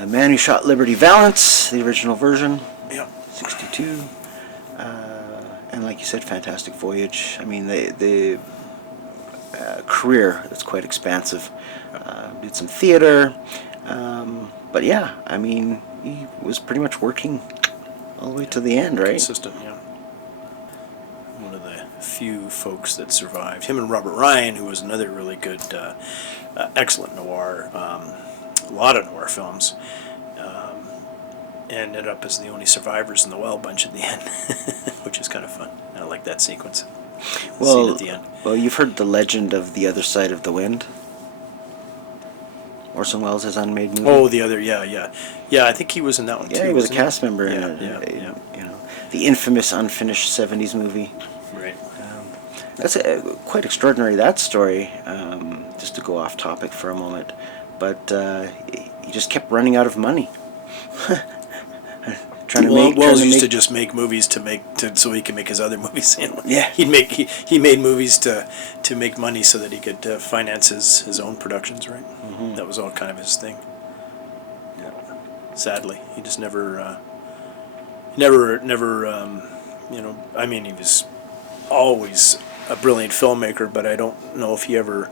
Man Who Shot Liberty Valance, the original version, Yep. 62, and like you said, Fantastic Voyage. I mean, the career is quite expansive. Did some theater, but yeah, I mean, he was pretty much working all the way to the end, right? Consistent, yeah. One of the few folks that survived. Him and Robert Ryan, who was another really good, excellent noir, a lot of noir films, ended up as the only survivors in the Wild Bunch at the end, which is kind of fun. I like that sequence. Scene at the end. Well, you've heard the legend of The Other Side of the Wind? Orson Welles' unmade movie? Oh, the other, yeah. Yeah, I think he was in that one too. Yeah, he was a wasn't cast member in it. Yeah. You know, the infamous unfinished 70s movie. Right. That's quite extraordinary, that story, just to go off topic for a moment. But he just kept running out of money. Wells used to just make movies so he could make his other movies. Yeah. He made movies to make money so that he could finance his own productions, right? Mm-hmm. That was all kind of his thing. Yeah. Sadly, he just never. I mean, he was always a brilliant filmmaker, but I don't know if he ever,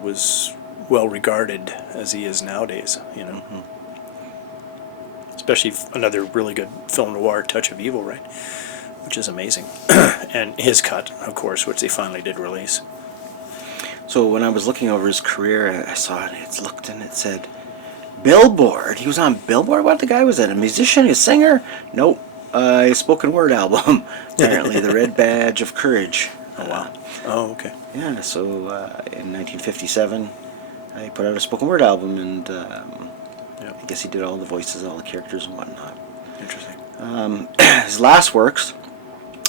was well regarded as he is nowadays. Mm-hmm. Especially another really good film noir, Touch of Evil, right? Which is amazing. And his cut, of course, which they finally did release. So when I was looking over his career, I saw it. It looked and it said, Billboard. He was on Billboard. What the guy was that? A musician? A singer? Nope. A spoken word album. Apparently, The Red Badge of Courage. Oh wow. Oh okay. Yeah. So in 1957, he put out a spoken word album, and I guess he did all the voices, all the characters, and whatnot. Interesting. His last works,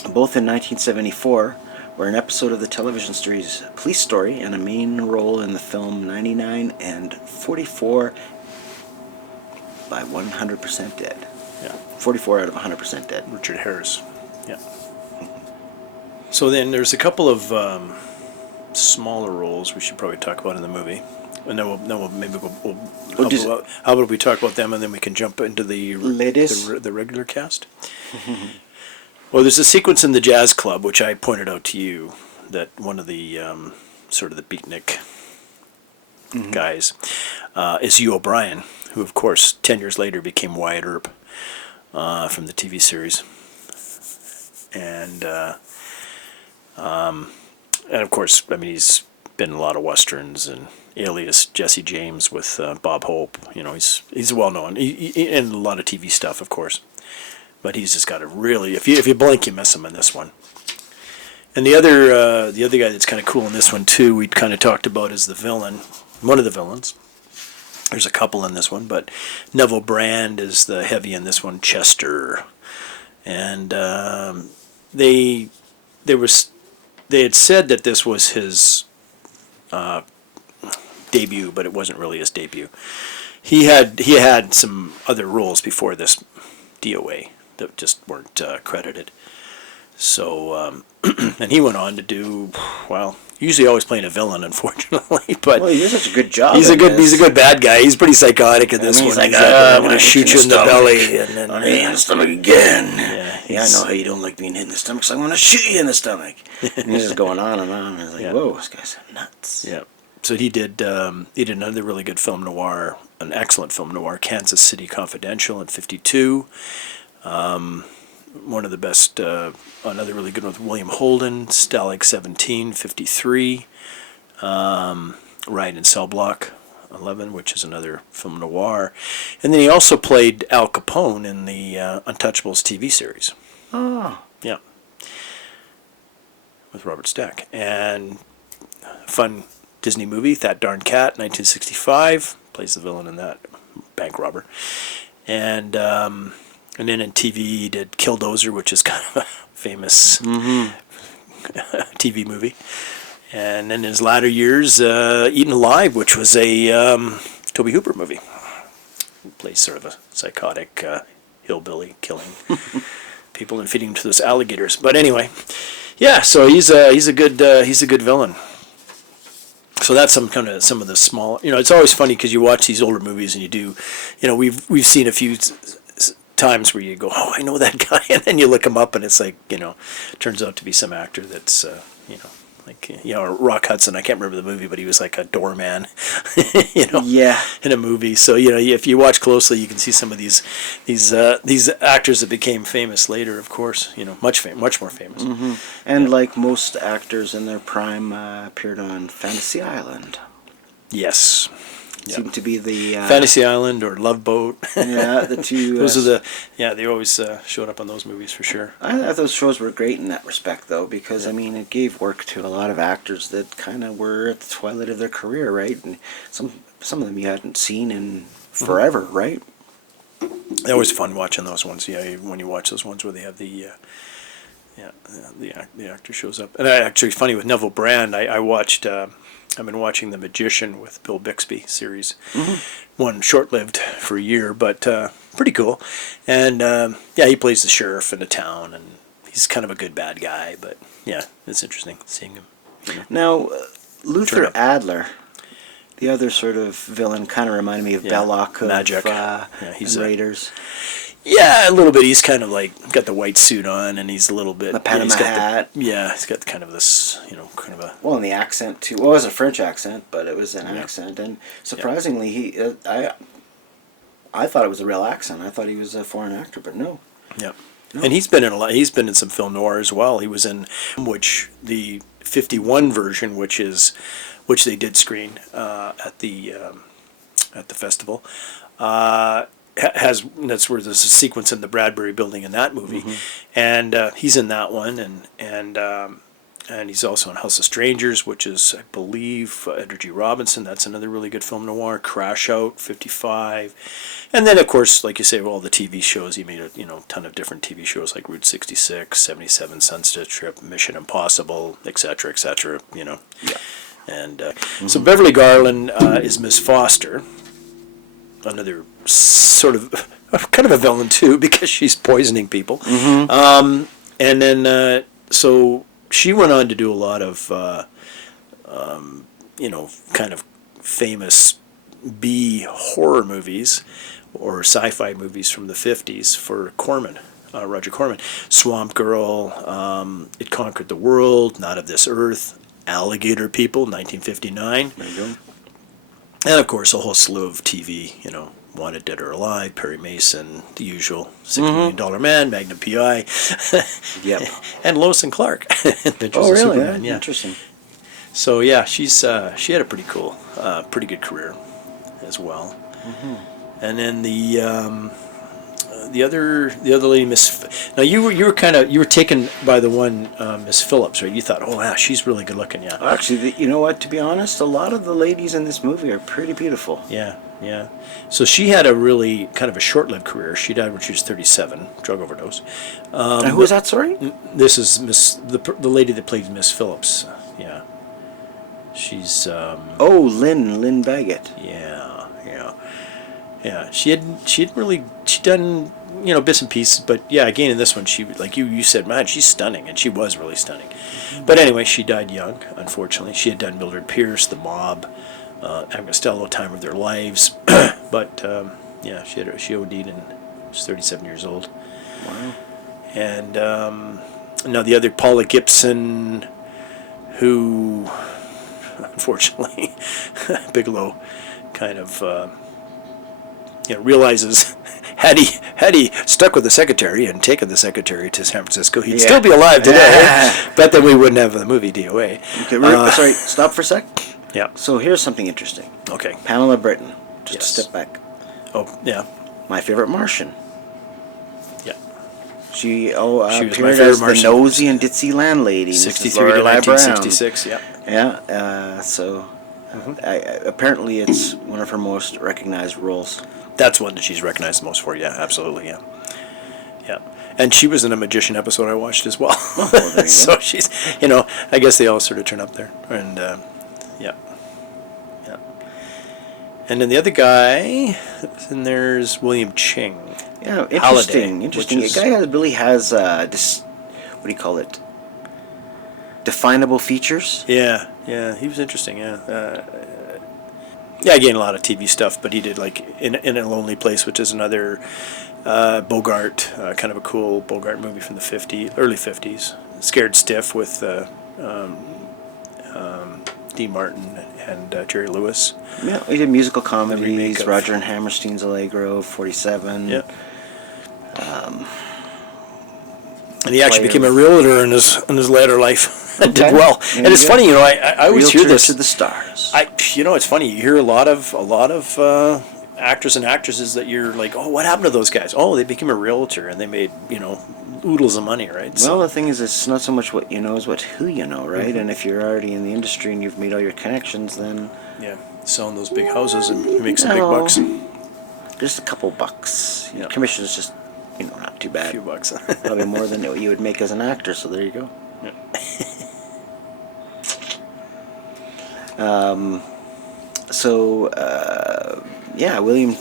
both in 1974, were an episode of the television series Police Story and a main role in the film 99 and 44 by 100% Dead. Yeah. 44 out of 100% Dead. Richard Harris. Yeah. So then there's a couple of smaller roles we should probably talk about in the movie. And then how about we talk about them and then we can jump into the regular cast? Well, there's a sequence in the jazz club, which I pointed out to you, that one of the sort of the beatnik guys is Hugh O'Brien, who, of course, 10 years later became Wyatt Earp from the TV series. And of course, I mean, he's been in a lot of westerns and Alias, Jesse James with Bob Hope. He's well known. And a lot of TV stuff, of course. But he's just got a really, if you blink, you miss him in this one. And the other guy that's kind of cool in this one too, we kind of talked about, is the villain, one of the villains. There's a couple in this one, but Neville Brand is the heavy in this one, Chester. And they had said that this was his debut, but it wasn't really his debut. He had some other roles before this D.O.A. that just weren't credited. So, and he went on to do, well, usually always playing a villain, unfortunately. But well, he did such a good job. He's a good bad guy. He's pretty psychotic in this one. He's like, I'm gonna shoot you in the belly, and then in the stomach again. Yeah, I know how you don't like being hit in the stomach, so I'm gonna shoot you in the stomach. And he's just going on and on. And it's like, whoa, this guy's nuts. Yeah. So he did another really good film noir, an excellent film noir, Kansas City Confidential in '52. One of the best, another really good one with William Holden, Stalag 17, '53. Riot in Cell Block 11, which is another film noir. And then he also played Al Capone in the Untouchables TV series. Oh. Yeah. With Robert Stack. And fun Disney movie, That Darn Cat, 1965. Plays the villain in that, bank robber. And then in TV he did Killdozer, which is kind of a famous TV movie. And then in his latter years, Eaten Alive, which was a Tobe Hooper movie. He plays sort of a psychotic hillbilly killing people and feeding them to those alligators. But anyway, yeah. So he's a good villain. So that's some of the small. It's always funny because you watch these older movies and you do. We've seen a few times where you go, oh, I know that guy, and then you look him up and it's like, turns out to be some actor that's Rock Hudson. I can't remember the movie, but he was like a doorman, Yeah. in a movie. So if you watch closely, you can see some of these actors that became famous later. Of course, much more famous. Mm-hmm. And like most actors in their prime, appeared on Fantasy Island. Yes. Seemed to be the Fantasy Island or Love Boat. Yeah, the two. Those are they always showed up on those movies for sure. I thought those shows were great in that respect, though, because it gave work to a lot of actors that kind of were at the twilight of their career, right? And some of them you hadn't seen in forever, right? They're always fun watching those ones. Yeah, when you watch those ones where they have the actor shows up. And actually, funny with Neville Brand, I watched. I've been watching The Magician with Bill Bixby series. One short-lived for a year, but pretty cool. And he plays the sheriff in the town, and he's kind of a good bad guy. But yeah, it's interesting seeing him. Now, Luther Adler, the other sort of villain, kind of reminded me of Belloc of Magic. He's Raiders. Yeah, a little bit. He's kind of like got the white suit on, and he's a little bit. The Panama hat. He's got kind of this, kind of a. Well, and the accent too. Well, it was a French accent, but it was an accent, and surprisingly, I thought it was a real accent. I thought he was a foreign actor, but no. Yeah. No. And he's been in a lot. He's been in some film noir as well. He was in the '51 version, which they did screen at the festival. That's where there's a sequence in the Bradbury Building in that movie, and he's in that one, and he's also in House of Strangers, which is, I believe, Edward G. Robinson. That's another really good film noir. Crash Out, '55, and then of course, like you say, all the TV shows. He made a ton of different TV shows like Route 66, 77, Sunset Trip, Mission Impossible, etc., etc. Yeah. And so Beverly Garland is Miss Foster. Another sort of kind of a villain too, because she's poisoning people. And then so she went on to do a lot of kind of famous B horror movies or sci-fi movies from the 50s for Corman, Roger Corman. Swamp Girl, It Conquered the World, Not of This Earth, Alligator People, 1959. There you go. And of course, a whole slew of TV, Wanted Dead or Alive, Perry Mason, the usual, $60 Million Man, Magnum P.I. Yep. And Lois and Clark. Oh, really? Yeah. Interesting. So yeah, she had a pretty cool, pretty good career as well. And then the the other lady, Miss. Now you were taken by the one Miss Phillips, right? You thought, oh yeah, she's really good looking, yeah. Actually, you know what? To be honest, a lot of the ladies in this movie are pretty beautiful. Yeah, yeah. So she had a really kind of a short-lived career. She died when she was 37, drug overdose. And who was that? Sorry. This is the lady that played Miss Phillips. Yeah, she's. Oh, Lynn Baggett. Yeah, yeah, yeah. She'd done bits and pieces, but yeah, again in this one she, like you said, man, she's stunning, and she was really stunning. But anyway, she died young, unfortunately. She had done Mildred Pierce, The Mob, Abbott Costello, Time of Their Lives, but yeah, she OD'd and was 37 years old. Wow. And now the other, Paula Gibson, who unfortunately Bigelow kind of realizes had he stuck with the secretary and taken the secretary to San Francisco, he'd still be alive today. But then we wouldn't have the movie D.O.A. Okay, sorry, stop for a sec. Yeah. So here's something interesting. Okay. Pamela Britton. Just Yes. a step back. Oh, yeah. My favorite Martian. Yeah. She She was my appeared favorite as the Martian. nosy and ditzy landlady. Mrs. 63 to Lorelei Brown. 1966, yeah. Yeah. So apparently it's one of her most recognized roles. That's one that she's recognized the most for, yeah, absolutely, yeah. Yeah. And she was in a Magician episode I watched as well. Oh, well, there you So go. she's, I guess they all sort of turn up there. And, yeah. Yeah. And then the other guy, and there's William Ching. Yeah, interesting. Holiday, Interesting. which is- A guy that really has this. What do you call it? Definable features. Yeah, yeah, he was interesting, yeah. Yeah, again, a lot of TV stuff, but he did, like, in a Lonely Place, which is another Bogart, kind of a cool Bogart movie from the early 50s. Scared Stiff with Dean Martin and Jerry Lewis. Yeah, he did musical remake comedies. of- Roger and Hammerstein's Allegro, 47. Yeah. And he actually became a realtor in his later life and did Okay. well. There And it's you go. funny, I always hear Realtor this. to the stars. It's funny. You hear a lot of actors and actresses that you're like, oh, what happened to those guys? Oh, they became a realtor and they made oodles of money, right? Well, the thing is, it's not so much what you know as who you know, right? Mm-hmm. And if you're already in the industry and you've made all your connections, then yeah, selling those big houses and make some big No. bucks. just a couple bucks. Yeah. Commission's just, not too A bad. few bucks. Probably more than what you would make as an actor. So there you go. William.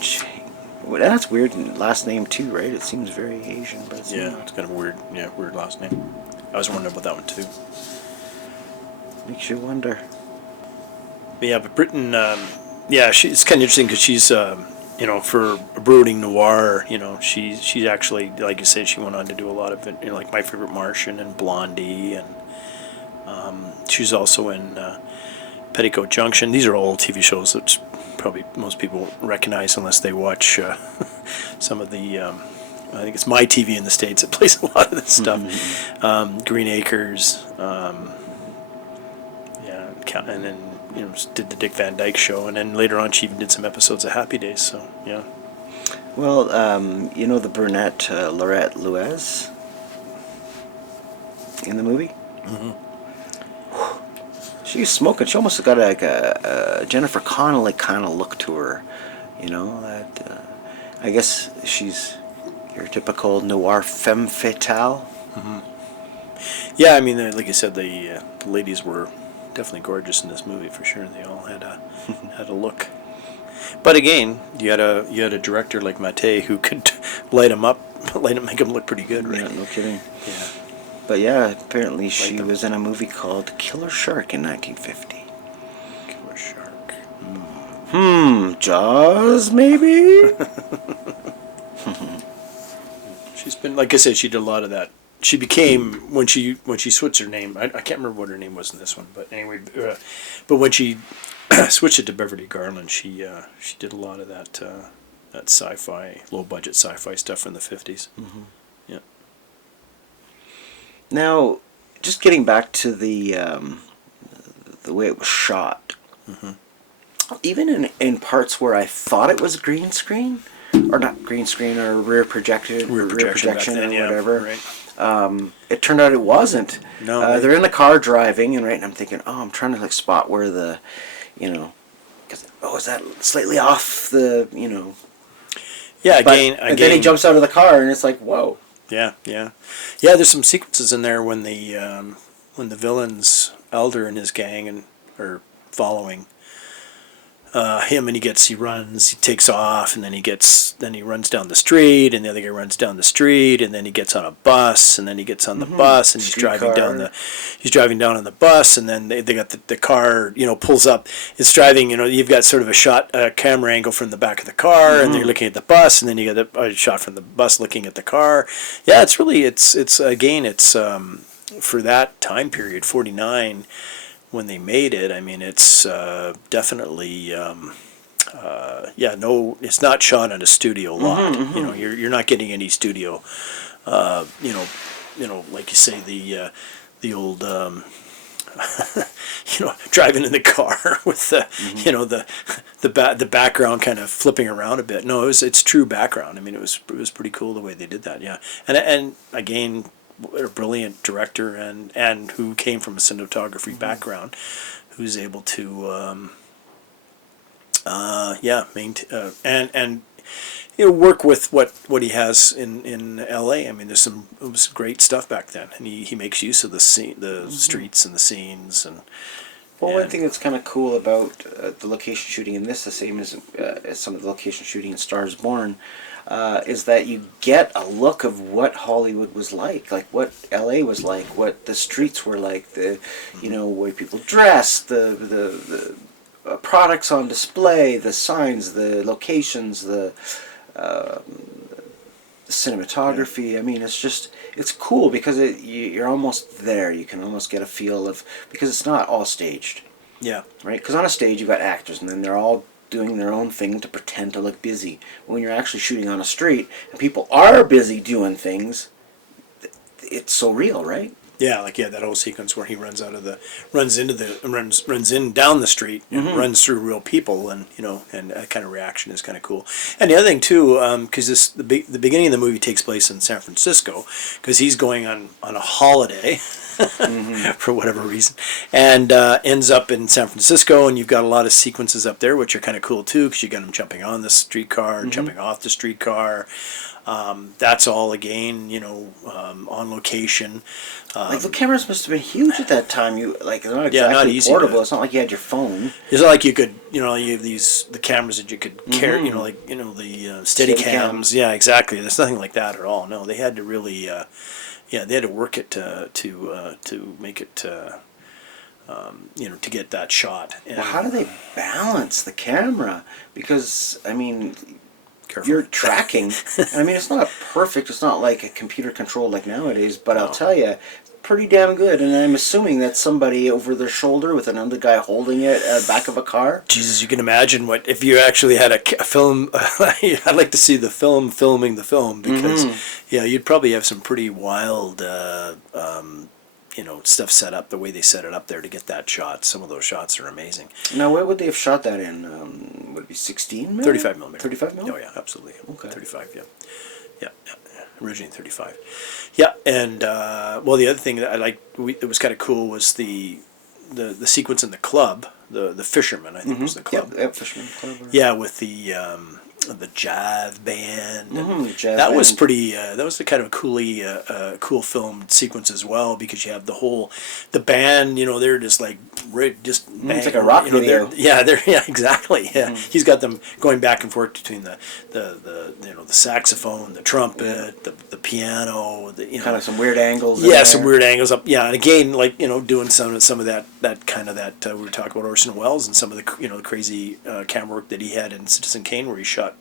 Well, that's weird. Last name too, right? It seems very Asian, but it's Yeah, not. it's kind of weird. Yeah, weird last name. I was wondering about that one too. Makes you wonder. But yeah, but Britton, it's kind of interesting because she's, for a brooding noir, she's actually, like you said, she went on to do a lot of it, like My Favorite Martian and Blondie, and she's also in Petticoat Junction. These are all TV shows that probably most people recognize unless they watch some of the, I think it's My TV in the States that plays a lot of this stuff. Green Acres, and then did the Dick Van Dyke Show, and then later on she even did some episodes of Happy Days. So yeah. Well, the brunette Laurette Luez in the movie. Mm-hmm. She was smoking. She almost got like a Jennifer Connelly kind of look to her. That. I guess she's your typical noir femme fatale. Yeah, I mean, like I said, the ladies were definitely gorgeous in this movie for sure. They all had a look. But again, you had a director like Maté who could light them up, make them look pretty good, right? Yeah, no kidding. Yeah. But yeah, apparently she them. was in a movie called Killer Shark in 1950. Killer Shark. Jaws maybe? She's been, like I said, she did a lot of that. She became, when she switched her name, I can't remember what her name was in this one, but anyway, but when she switched it to Beverly Garland, she did a lot of that sci-fi, low budget sci-fi stuff from the 50s. Mm-hmm. Yeah. Now, just getting back to the way it was shot, even in parts where I thought it was green screen, or not green screen, or rear projection back then, or yeah, whatever. right. It turned out it wasn't. No, right. They're in the car driving, and I'm thinking, I'm trying to like spot where the, because is that slightly off the, Yeah, But again, then he jumps out of the car, and it's like, whoa. Yeah. There's some sequences in there when the villain's elder and his gang are following him, and he takes off, and then he runs down the street, and the other guy runs down the street, and then he gets on a bus, and then he gets on the bus, and he's driving down on the bus, and then they got the car, pulls up. It's driving, you've got sort of a camera angle from the back of the car, and then you're looking at the bus, and then you got a shot from the bus looking at the car. Yeah, it's really it's for that time period, 49. When they made it, I mean, it's definitely, it's not shot on a studio lot. You're not getting any studio, like you say, the old, driving in the car with the background kind of flipping around a bit. No, it's true background. I mean, it was pretty cool the way they did that. Yeah, and again, a brilliant director and who came from a cinematography background, who's able to maintain work with what he has in L.A. I mean, it was great stuff back then, and he makes use of the streets and the scenes and. Well, one thing that's kind of cool about the location shooting in this, the same as some of the location shooting in Stars Born, is that you get a look of what Hollywood was like what LA was like, what the streets were like, the way people dressed, the products on display, the signs, the locations, the cinematography. I mean, it's cool because you're almost there. You can almost get a feel of, because it's not all staged. Yeah. Right? Because on a stage you've got actors, and then they're all doing their own thing to pretend to look busy. When you're actually shooting on a street and people are busy doing things, it's so real, right? Yeah, that whole sequence where he runs in down the street and runs through real people, and and that kind of reaction is kind of cool. And the other thing too, because the beginning of the movie takes place in San Francisco, because he's going on a holiday. For whatever reason, and ends up in San Francisco, and you've got a lot of sequences up there which are kind of cool too, because you got him jumping on the streetcar, jumping off the streetcar. That's all again, on location. The cameras must have been huge at that time. They're not exactly not easy portable. It's not like you had your phone. It's not like you could, you have the cameras that you could carry, the steady cams. Yeah, exactly. There's nothing like that at all. No, they had to really. They had to work it to make it, to get that shot. And well, how do they balance the camera? Because, I mean, careful. You're tracking. I mean, it's not perfect. It's not like a computer control like nowadays, but I'll tell you, pretty damn good. And I'm assuming that's somebody over their shoulder with another guy holding it at the back of a car. Jesus, you can imagine what if you actually had a film. I'd like to see the film filming the film, because you'd probably have some pretty wild stuff set up the way they set it up there to get that shot. Some of those shots are amazing. Now, where would they have shot that in? Would it be 16 mm? 35 millimeter. 35 mm? Oh yeah, absolutely. Okay. 35. Yeah. Originally 35. Yeah, and the other thing that I liked, that was kind of cool, was the sequence in the club, the Fisherman, I think was the club. Yep, Fisherman Club. Yeah, with the jive band. That was pretty. That was the kind of cool film sequence as well, because you have the band. They're just like it's like a rock video. They're exactly. Yeah, he's got them going back and forth between the saxophone, the trumpet, the piano. Kind of some weird angles. Yeah, some weird angles up. Yeah, and again, doing some of that kind of that we were talking about Orson Welles and some of the the crazy camera work that he had in Citizen Kane, where he shot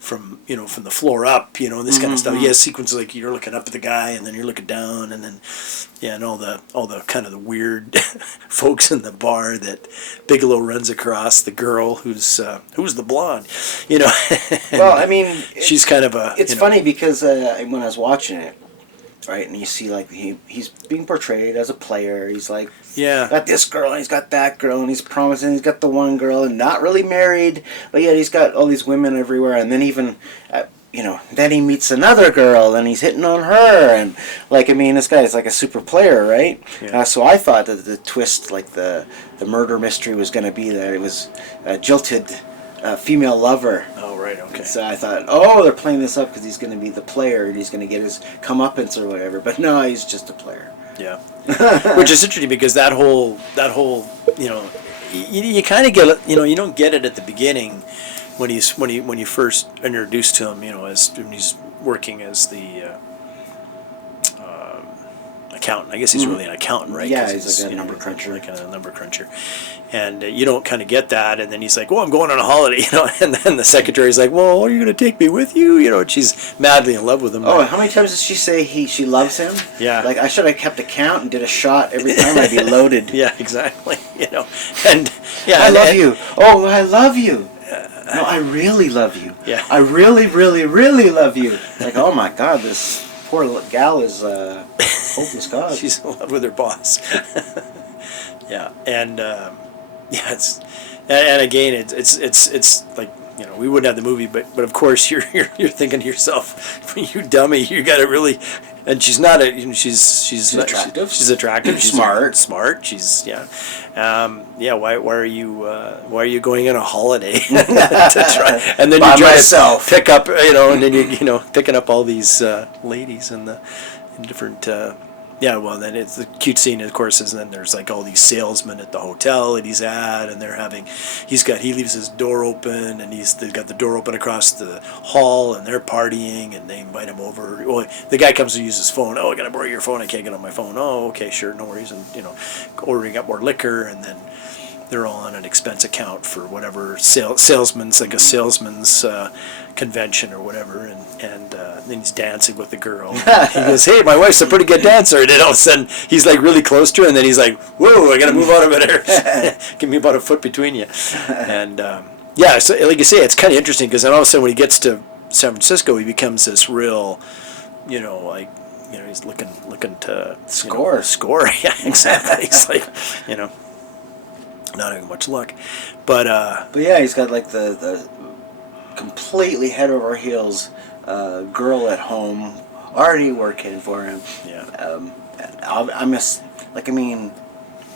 from the floor up, this kind of stuff. He has sequences like you're looking up at the guy, and then you're looking down, and then and all the kind of the weird folks in the bar that Bigelow runs across, the girl who's the blonde, Well, I mean, she's kind of a. It's funny because when I was watching it, right? And you see like he's being portrayed as a player. He's like, Yeah. got this girl and he's got that girl and he's promising he's got the one girl and not really married, but yet he's got all these women everywhere. And then even then he meets another girl and he's hitting on her, and like, I mean, this guy's like a super player, right? Yeah. So I thought that the twist, like the murder mystery, was going to be that it was a jilted female lover. Oh, right, okay. So I thought, oh, they're playing this up because he's going to be the player and he's going to get his comeuppance or whatever. But no, he's just a player. Yeah. Which is interesting because that whole you kind of get it, you don't get it at the beginning when you first introduced to him, as when he's working as the accountant. I guess he's really an accountant, right? Yeah, he's like a number cruncher. Like a number cruncher. And you don't kind of get that, and then he's like, "Oh, I'm going on a holiday," and then the secretary's like, "Well, are you going to take me with you?" And she's madly in love with him. Oh, how many times does she say she loves him? Yeah. Like, I should have kept a count and did a shot every time. I'd be loaded. Yeah, exactly. And yeah, I love you. Oh, I love you. No, I really love you. Yeah. I really, really, really love you. Like, oh my God, this poor gal is hopeless God. She's in love with her boss. Yeah, and it's and again, it's like, we wouldn't have the movie, but of course you're thinking to yourself, you dummy, you got to really. And she's not she's attractive. She's attractive. She's smart. She's Why are you going on a holiday to try? And then By you try myself. to pick up and then you picking up all these ladies in different. Well, then it's the cute scene, of course, is then there's like all these salesmen at the hotel that he's at, and he leaves his door open, and they've got the door open across the hall, and they're partying, and they invite him over. Well, the guy comes to use his phone. Oh, I gotta borrow your phone. I can't get on my phone. Oh, okay, sure, no worries. And ordering up more liquor, and then they're all on an expense account for whatever salesman's like a salesman's convention or whatever, and then he's dancing with the girl. He goes, "Hey, my wife's a pretty good dancer," and then all of a sudden he's like really close to her, and then he's like, "Whoa, I gotta move out of it. Give me about a foot between you." And so like you say, it's kind of interesting because then all of a sudden when he gets to San Francisco, he becomes this real, he's looking to score. Yeah, exactly. He's like, not having much luck, but yeah, he's got like the completely head over heels girl at home already working for him. Yeah.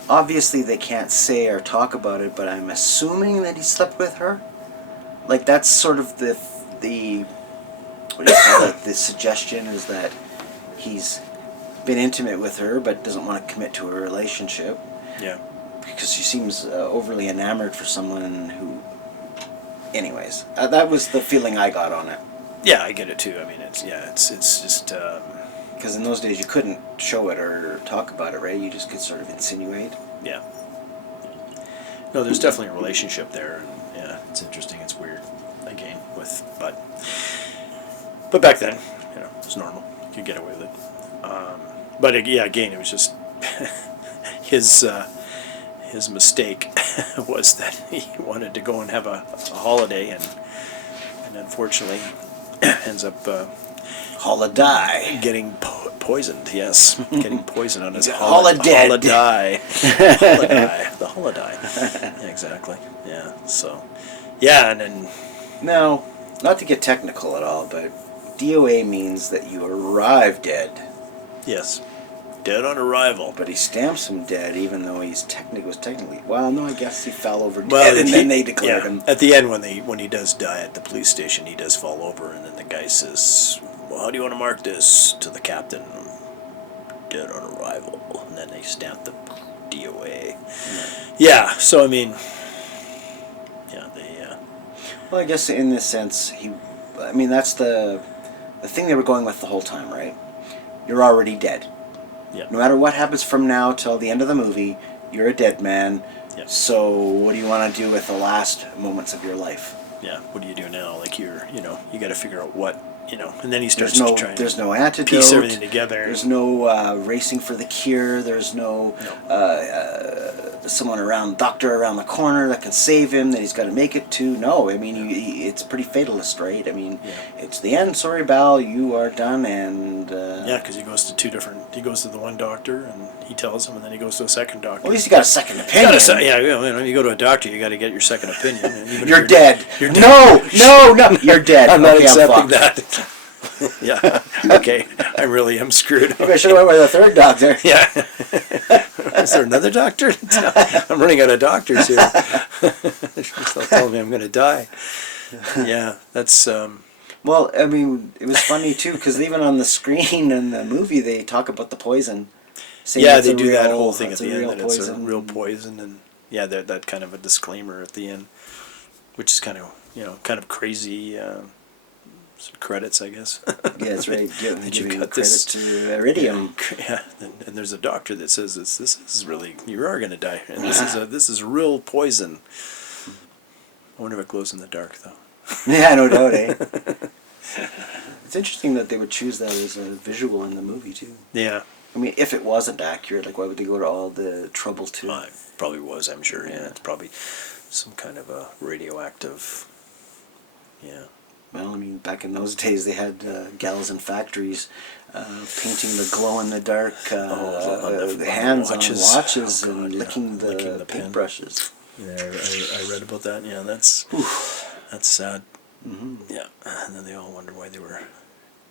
Obviously they can't say or talk about it, but I'm assuming that he slept with her. Like, that's sort of the what do you call it? The suggestion is that he's been intimate with her, but doesn't want to commit to a relationship. Yeah. Because she seems overly enamored for someone who. Anyways, that was the feeling I got on it. Yeah, I get it too. I mean, it's just. Because in those days you couldn't show it or talk about it, right? You just could sort of insinuate. Yeah. No, there's definitely a relationship there, and yeah, it's interesting. It's weird, again, but back then, it was normal. You could get away with it. But again, it was just his mistake was that he wanted to go and have a holiday, and unfortunately ends up Holiday. getting poisoned. Yes, getting poisoned on his Holiday. The holiday. Yeah, exactly. Yeah. So, and then. Now, not to get technical at all, but D.O.A. means that you arrive dead. Yes. Dead on arrival. But he stamps him dead, even though was technically. Well, no, I guess he fell over dead, and then they declared him. At the end, when he does die at the police station, he does fall over, and then the guy says, "Well, how do you want to mark this?" to the captain. "Dead on arrival," and then they stamp the D.O.A. Yeah. So I mean, they. Well, I guess in this sense, that's the thing they were going with the whole time, right? You're already dead. Yeah. No matter what happens from now till the end of the movie, you're a dead man. Yeah. So what do you want to do with the last moments of your life? Yeah. What do you do now? Like you got to figure out what, and then he starts There's no, to try and there's no antidote. piece everything together. There's no racing for the cure. There's no. someone doctor around the corner that can save him, that he's got to make it to. No, I mean, it's pretty fatalist, right? I mean, it's the end. Sorry, Val, you are done, and... Yeah, because he goes to he goes to the one doctor, and he tells him, and then he goes to a second doctor. Well, at least you got a second opinion. You go to a doctor, you got to get your second opinion. And even You're if dead. You're No, you're dead. I'm not Okay, accepting fucked. that. Yeah, okay, I really am screwed. Maybe I should have went with a third doctor. Yeah. Is there another doctor? I'm running out of doctors here. They'll tell me I'm going to die. Yeah, that's... Well, I mean, it was funny, too, because even on the screen in the movie, they talk about the poison. They do that whole thing at the end, that it's a real poison, and yeah, that kind of a disclaimer at the end, which is kind of crazy... credits, I guess. Yeah, that's right. Giving got credit this to Iridium. Yeah, and there's a doctor that says this is really, you are going to die, and this is real poison. I wonder if it glows in the dark, though. Yeah, no doubt, eh? It's interesting that they would choose that as a visual in the movie, too. Yeah. I mean, if it wasn't accurate, like, why would they go to all the trouble to... Well, it probably was, I'm sure, yeah. It's probably some kind of a radioactive, yeah. Well, I mean, back in those days, they had gals in factories painting the glow-in-the-dark hands on watches and licking the paintbrushes. Yeah, I read about that. Yeah, that's sad. Mm-hmm. Yeah, and then they all wonder why they were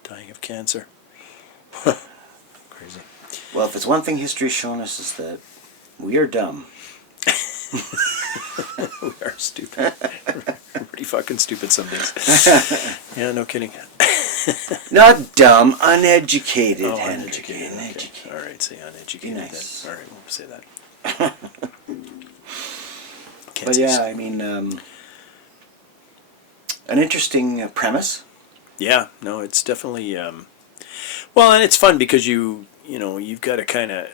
dying of cancer. Crazy. Well, if it's one thing history's shown us, is that we are dumb. We are stupid. We're pretty fucking stupid some days. Yeah, no kidding. Not dumb, uneducated. Oh, uneducated. Okay. All right, say uneducated. Be nice. Then. All right, we'll say that. But yeah, I mean, an interesting premise. Yeah, no, it's definitely. Well, and it's fun because you've got to kind of.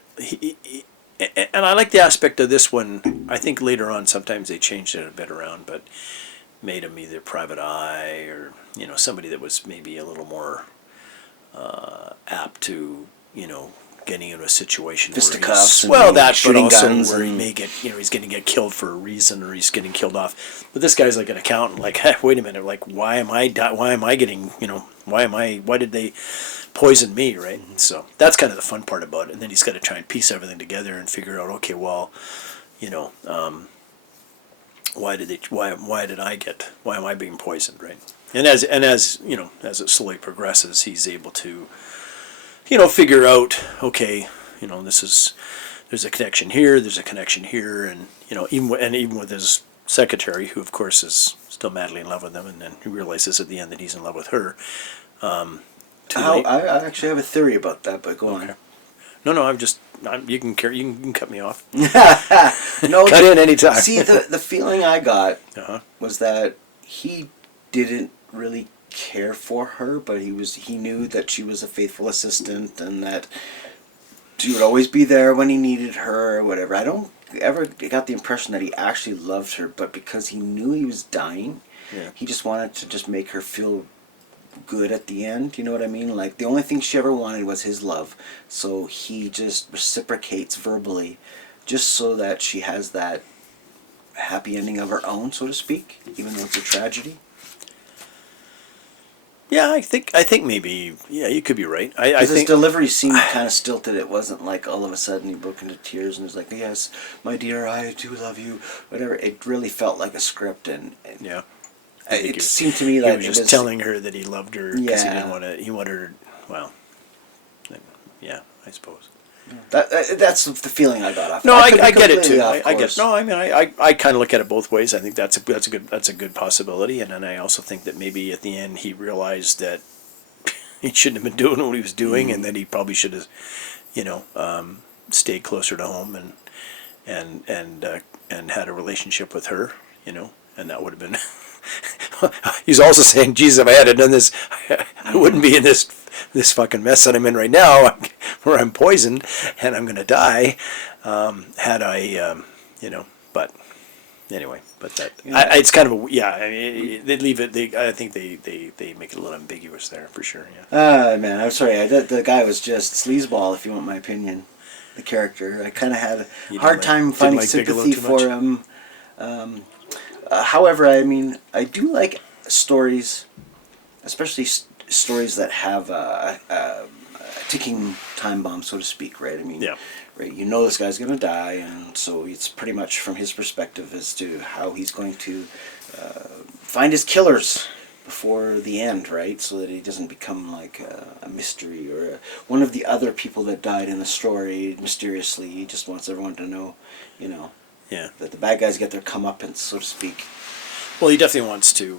And I like the aspect of this one. I think later on, sometimes they changed it a bit around, but made him either private eye or somebody that was maybe a little more apt to getting into a situation fisticuffs where but shooting also guns where he may get he's going to get killed for a reason or he's getting killed off. But this guy's like an accountant. Like, hey, wait a minute. Like, why am I getting why did they poison me, right? Mm-hmm. So that's kind of the fun part about it. And then he's got to try and piece everything together and figure out, okay, well, why am I being poisoned, right? And as it slowly progresses, he's able to figure out, okay, there's a connection here, and even with his secretary, who of course is still madly in love with him, and then he realizes at the end that he's in love with her. I actually have a theory about that, but go on. No, you can cut me off. No, cut in anytime. See, the feeling I got was that he didn't really care for her, but he knew that she was a faithful assistant and that she would always be there when he needed her or whatever. I don't ever got the impression that he actually loved her, but because he knew he was dying, he just wanted to just make her feel good at the end. You know what I mean? Like, the only thing she ever wanted was his love, so he just reciprocates verbally just so that she has that happy ending of her own, so to speak, even though it's a tragedy. Yeah, I think maybe, you could be right. I think his delivery seemed kind of stilted. It wasn't like all of a sudden he broke into tears and was like, "Yes, my dear, I do love you," whatever. It really felt like a script, and yeah, it seemed to me like he was just telling her that he loved her because he didn't want to. He wanted her. Well, yeah, I suppose. That's the feeling I got off. No, I get it too. I get. No, I mean, I kind of look at it both ways. I think that's a good possibility, and then I also think that maybe at the end he realized that he shouldn't have been doing what he was doing, and that he probably should have, stayed closer to home and had a relationship with her, and that would have been. He's also saying, "Jesus, if I had done this, I wouldn't be in this fucking mess that I'm in right now, where I'm poisoned and I'm gonna die." Had I, but anyway, but that it's kind of I mean, they leave it. I think they make it a little ambiguous there for sure. Yeah. Man, I'm sorry. The guy was just sleazeball, if you want my opinion. the character. I kind of had a You hard didn't time didn't finding like Bigelow sympathy too for much? him. However, I mean, I do like stories, especially stories that have a ticking time bomb, so to speak, right? I mean, Yeah. right, you know this guy's going to die, and so it's pretty much from his perspective as to how he's going to find his killers before the end, right? So that he doesn't become like a mystery or one of the other people that died in the story mysteriously. He just wants everyone to know, you know, Yeah. that the bad guys get their comeuppance, so to speak. Well, he definitely wants to,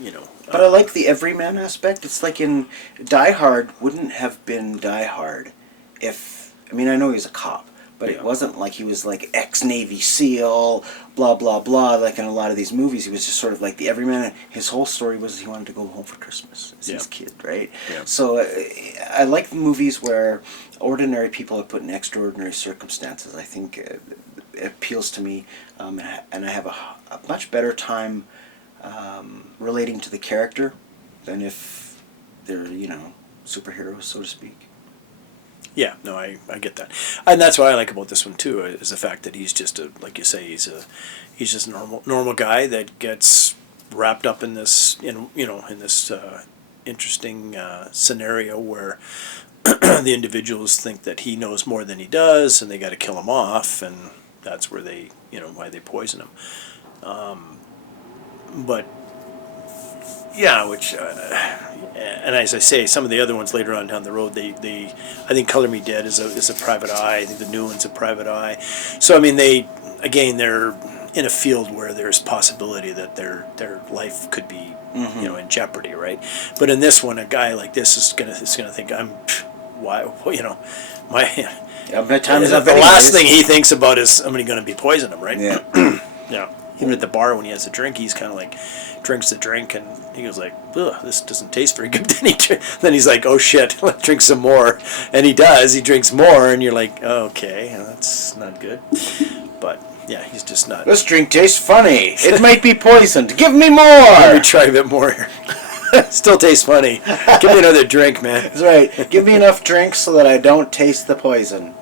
you know. But I like the everyman aspect. It's like in Die Hard wouldn't have been Die Hard if, I mean, I know he was a cop, but Yeah. it wasn't like he was like ex-Navy SEAL, blah, blah, blah, like in a lot of these movies. He was just sort of like the everyman. His whole story was he wanted to go home for Christmas as his kid, right? Yeah. So I like movies where ordinary people are put in extraordinary circumstances. I think it appeals to me, and I have a much better time relating to the character than if they're, you know, superheroes, so to speak. Yeah, no, I get that, and that's what I like about this one too, is the fact that he's just a, like you say, he's just a normal guy that gets wrapped up in this, in this interesting scenario where the individuals think that he knows more than he does, and they got to kill him off, and that's where they, why they poison him. But yeah, which and as I say, some of the other ones later on down the road, they I think Color Me Dead is a private eye. I think the new one's a private eye. So I mean, they're in a field where there's possibility that their life could be in jeopardy, right? But in this one, a guy like this is gonna think, my Yeah, my time is up the anyways. last thing he thinks about is somebody going to be poisoning him, right? Yeah. Yeah. Even at the bar when he has a drink, he's kind of like drinks the drink and he goes like, "Ugh, this doesn't taste very good." Then he's like, "Oh shit, let's drink some more." And he does. He drinks more, and you're like, oh, "Okay, that's not good." But yeah, he's just not. This drink tastes funny. It might be poisoned. Give me Let me more. try a bit more here. Still tastes funny. Give me another drink, man. That's right. Give me enough drinks so that I don't taste the poison.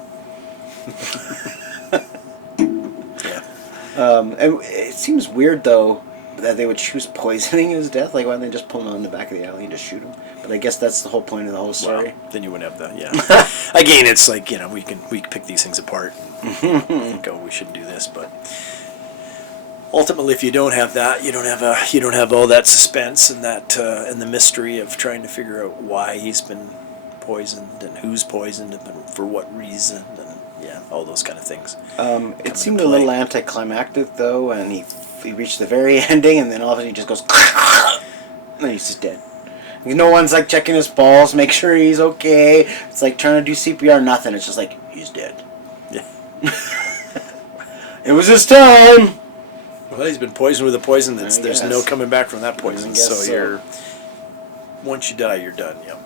And it seems weird though that they would choose poisoning his death. Like, why don't they just pull him out in the back of the alley and just shoot him? But I guess that's the whole point of the whole story. Well, then you wouldn't have that. Yeah. Again, it's like we can pick these things apart and go, we should do this, but ultimately, if you don't have that, you don't have all that suspense and that and the mystery of trying to figure out why he's been poisoned and who's poisoned and for what reason and all those kind of things. It seemed a little anticlimactic though, and he reached the very ending, and then all of a sudden he just goes, and then he's just dead. No one's like checking his pulse, make sure he's okay. It's like trying to do CPR, nothing. It's just like, he's dead. Yeah. It was his time. Well, he's been poisoned with a poison there's guess. no coming back from that poison. guess So so. you're once you die, you're done. Yep.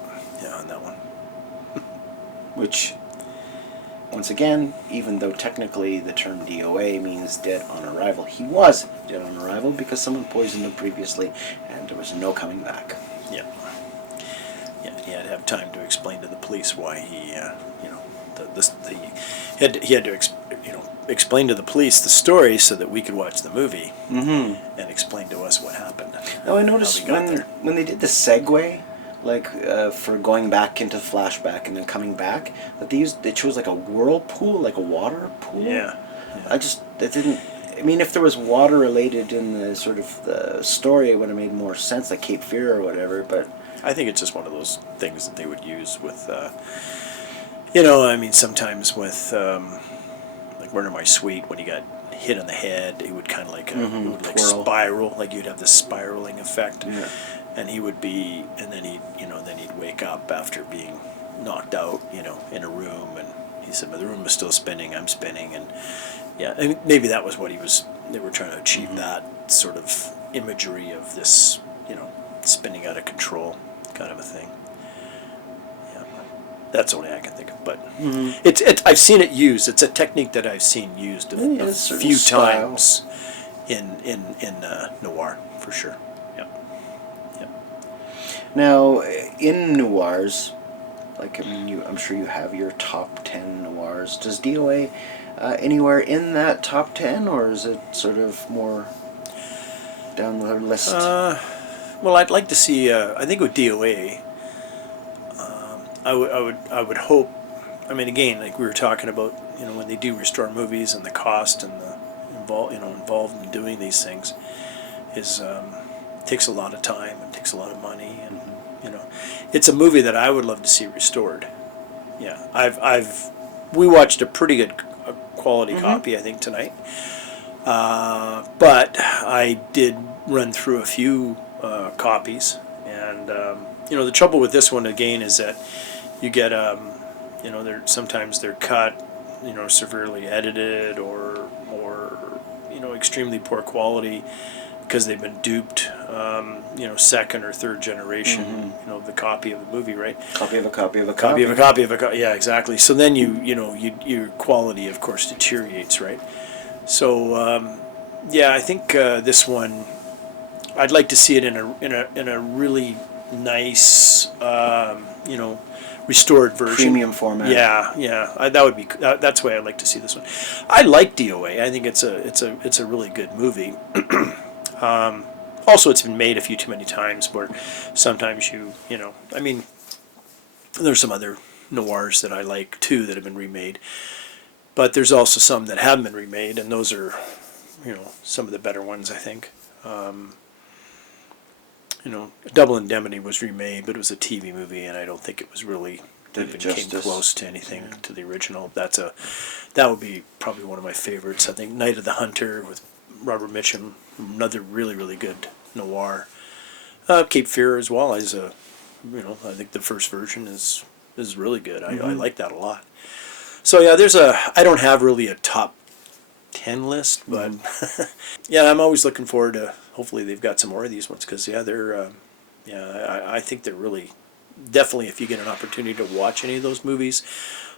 Yeah, on that one. Which, once again, even though technically the term D.O.A. means dead on arrival, he was dead on arrival because someone poisoned him previously, and there was no coming back. Yeah. Yeah, he had to have time to explain to the police why he, he had to explain to the police the story so that we could watch the movie and explain to us what happened. Now I noticed when they did the segue, like for going back into flashback and then coming back, that they chose like a whirlpool, like a water pool. Yeah. That didn't. I mean, if there was water related in the sort of the story, it would have made more sense, like Cape Fear or whatever. But I think it's just one of those things that they would use with, sometimes with, like Murder My Sweet, when he got hit on the head, it would kind of like, it would like twirl. spiral, like you'd have this spiraling effect. Yeah. And he would be, and then he'd wake up after being knocked out, in a room, and he said, "But the room was still spinning, I'm spinning," and yeah, and maybe that was what they were trying to achieve, that sort of imagery of this, spinning out of control kind of a thing. Yeah, that's the only I can think of, but I've seen it used. It's a technique that I've seen used a certain few style. times in noir, for sure. Yeah. now, in noirs, Like, I mean, I'm sure you have your top 10 noirs. Does D.O.A. Anywhere in that top 10, or is it sort of more down the list? Well, I'd like to see. I think with D.O.A., I would hope. I mean, again, like we were talking about, when they do restore movies and the cost and the involved in doing these things is takes a lot of time and takes a lot of money, and it's a movie that I would love to see restored. Yeah, we watched a pretty good quality copy, I think, tonight. But I did run through a few copies, and the trouble with this one again is that you get sometimes they're cut, severely edited or extremely poor quality because they've been duped, second or third generation, the copy of the movie, right? Copy of a copy of a Copy of a copy of a copy. Yeah, exactly. So then your quality, of course, deteriorates, right? So I think this one, I'd like to see it in a really nice, restored version. Premium format. Yeah. That's the way I'd like to see this one. I like D.O.A. I think it's a really good movie. Also, it's been made a few too many times where sometimes there's some other noirs that I like too that have been remade, but there's also some that haven't been remade, and those are, some of the better ones, I think. Double Indemnity was remade, but it was a TV movie, and I don't think it was really even came close to anything to the original. That would be probably one of my favorites. I think Night of the Hunter with Robert Mitchum, another really, really good noir. Cape Fear as well as I think the first version is really good. I like that a lot. So I don't have really a top 10 list, but I'm always looking forward to, hopefully they've got some more of these ones, because I think they're really, definitely, if you get an opportunity to watch any of those movies,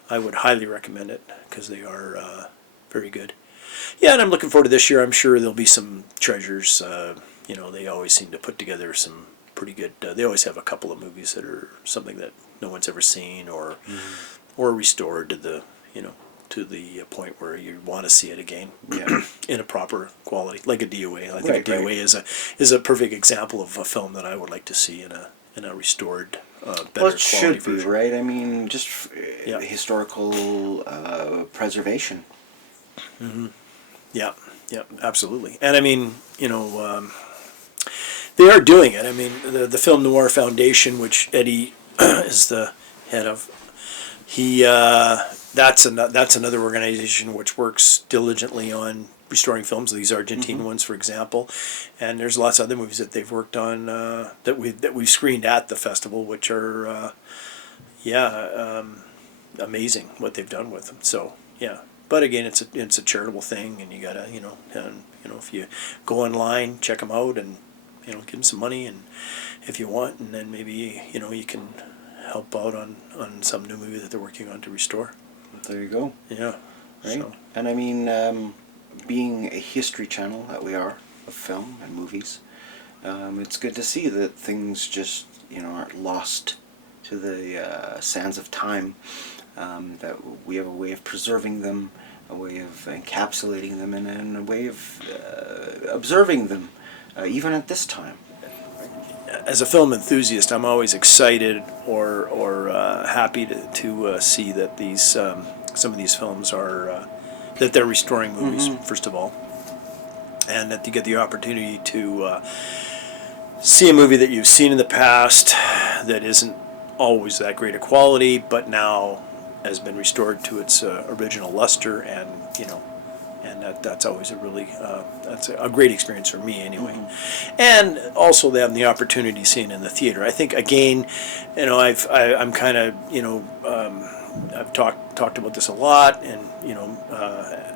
I would highly recommend it, because they are very good. Yeah, and I'm looking forward to this year. I'm sure there'll be some treasures. They always seem to put together some pretty good, they always have a couple of movies that are something that no one's ever seen, or restored to the point where you want to see it again, in a proper quality, like a D.O.A. I think a D.O.A. is a perfect example of a film that I would like to see in a restored, better quality should be version. right. I mean, just historical preservation. Mm-hmm. Yeah, absolutely. And I mean, they are doing it. I mean, the Film Noir Foundation, which Eddie is the head of, that's another organization which works diligently on restoring films. These Argentine ones, for example, and there's lots of other movies that they've worked on that we've screened at the festival, which are amazing what they've done with them. So but again, it's a charitable thing, and you gotta if you go online, check them out, and give them some money, and if you want, and then maybe you can help out on some new movie that they're working on to restore. There you go. Yeah. Right. So. And I mean, being a history channel that we are of film and movies, it's good to see that things just aren't lost to the sands of time. That we have a way of preserving them, a way of encapsulating them, and a way of observing them, even at this time. As a film enthusiast, I'm always excited or happy to see that these some of these films are that they're restoring movies, first of all, and that you get the opportunity to see a movie that you've seen in the past that isn't always that great a quality, but now has been restored to its original luster, and that's always a really that's a great experience for me anyway. And also they have the opportunity seeing in the theater. I think again, I'm kind of I've talked about this a lot, and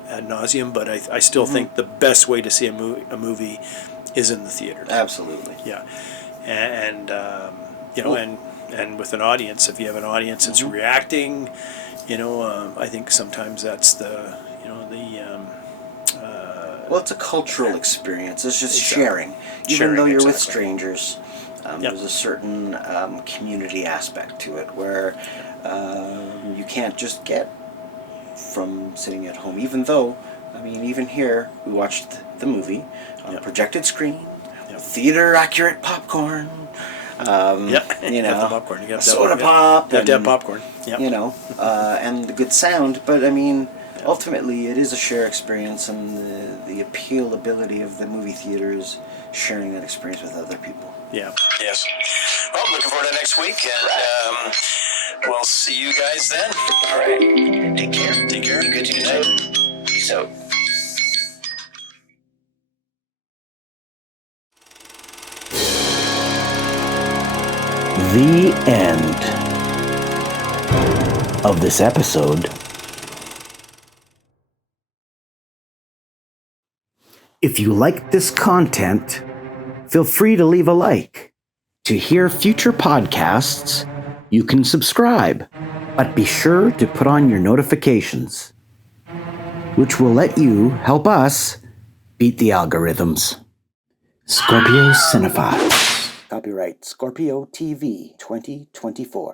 ad nauseum, but I still think the best way to see a movie is in the theater. Absolutely. Yeah, and and with an audience, if you have an audience that's reacting, I think sometimes that's the well, it's a cultural experience. It's just Exactly. sharing, even Sharing, though you're with exactly. strangers. There's a certain community aspect to it where you can't just get from sitting at home. Even though, I mean, even here, we watched the movie on a projected screen, theater accurate popcorn. You know, the popcorn. You got soda pop. You have to have popcorn. Yep. You know, and the good sound. But I mean, ultimately, it is a share experience, and the appealability of the movie theater is sharing that experience with other people. Yeah. Yes. Well, looking forward to next week, and we'll see you guys then. All right. Take care. Take care. Good to know. Peace out. The end of this episode. If you like this content, feel free to leave a like. To hear future podcasts, you can subscribe, but be sure to put on your notifications, which will let you help us beat the algorithms. Scorpio Cinephiles. Copyright Scorpio TV 2024.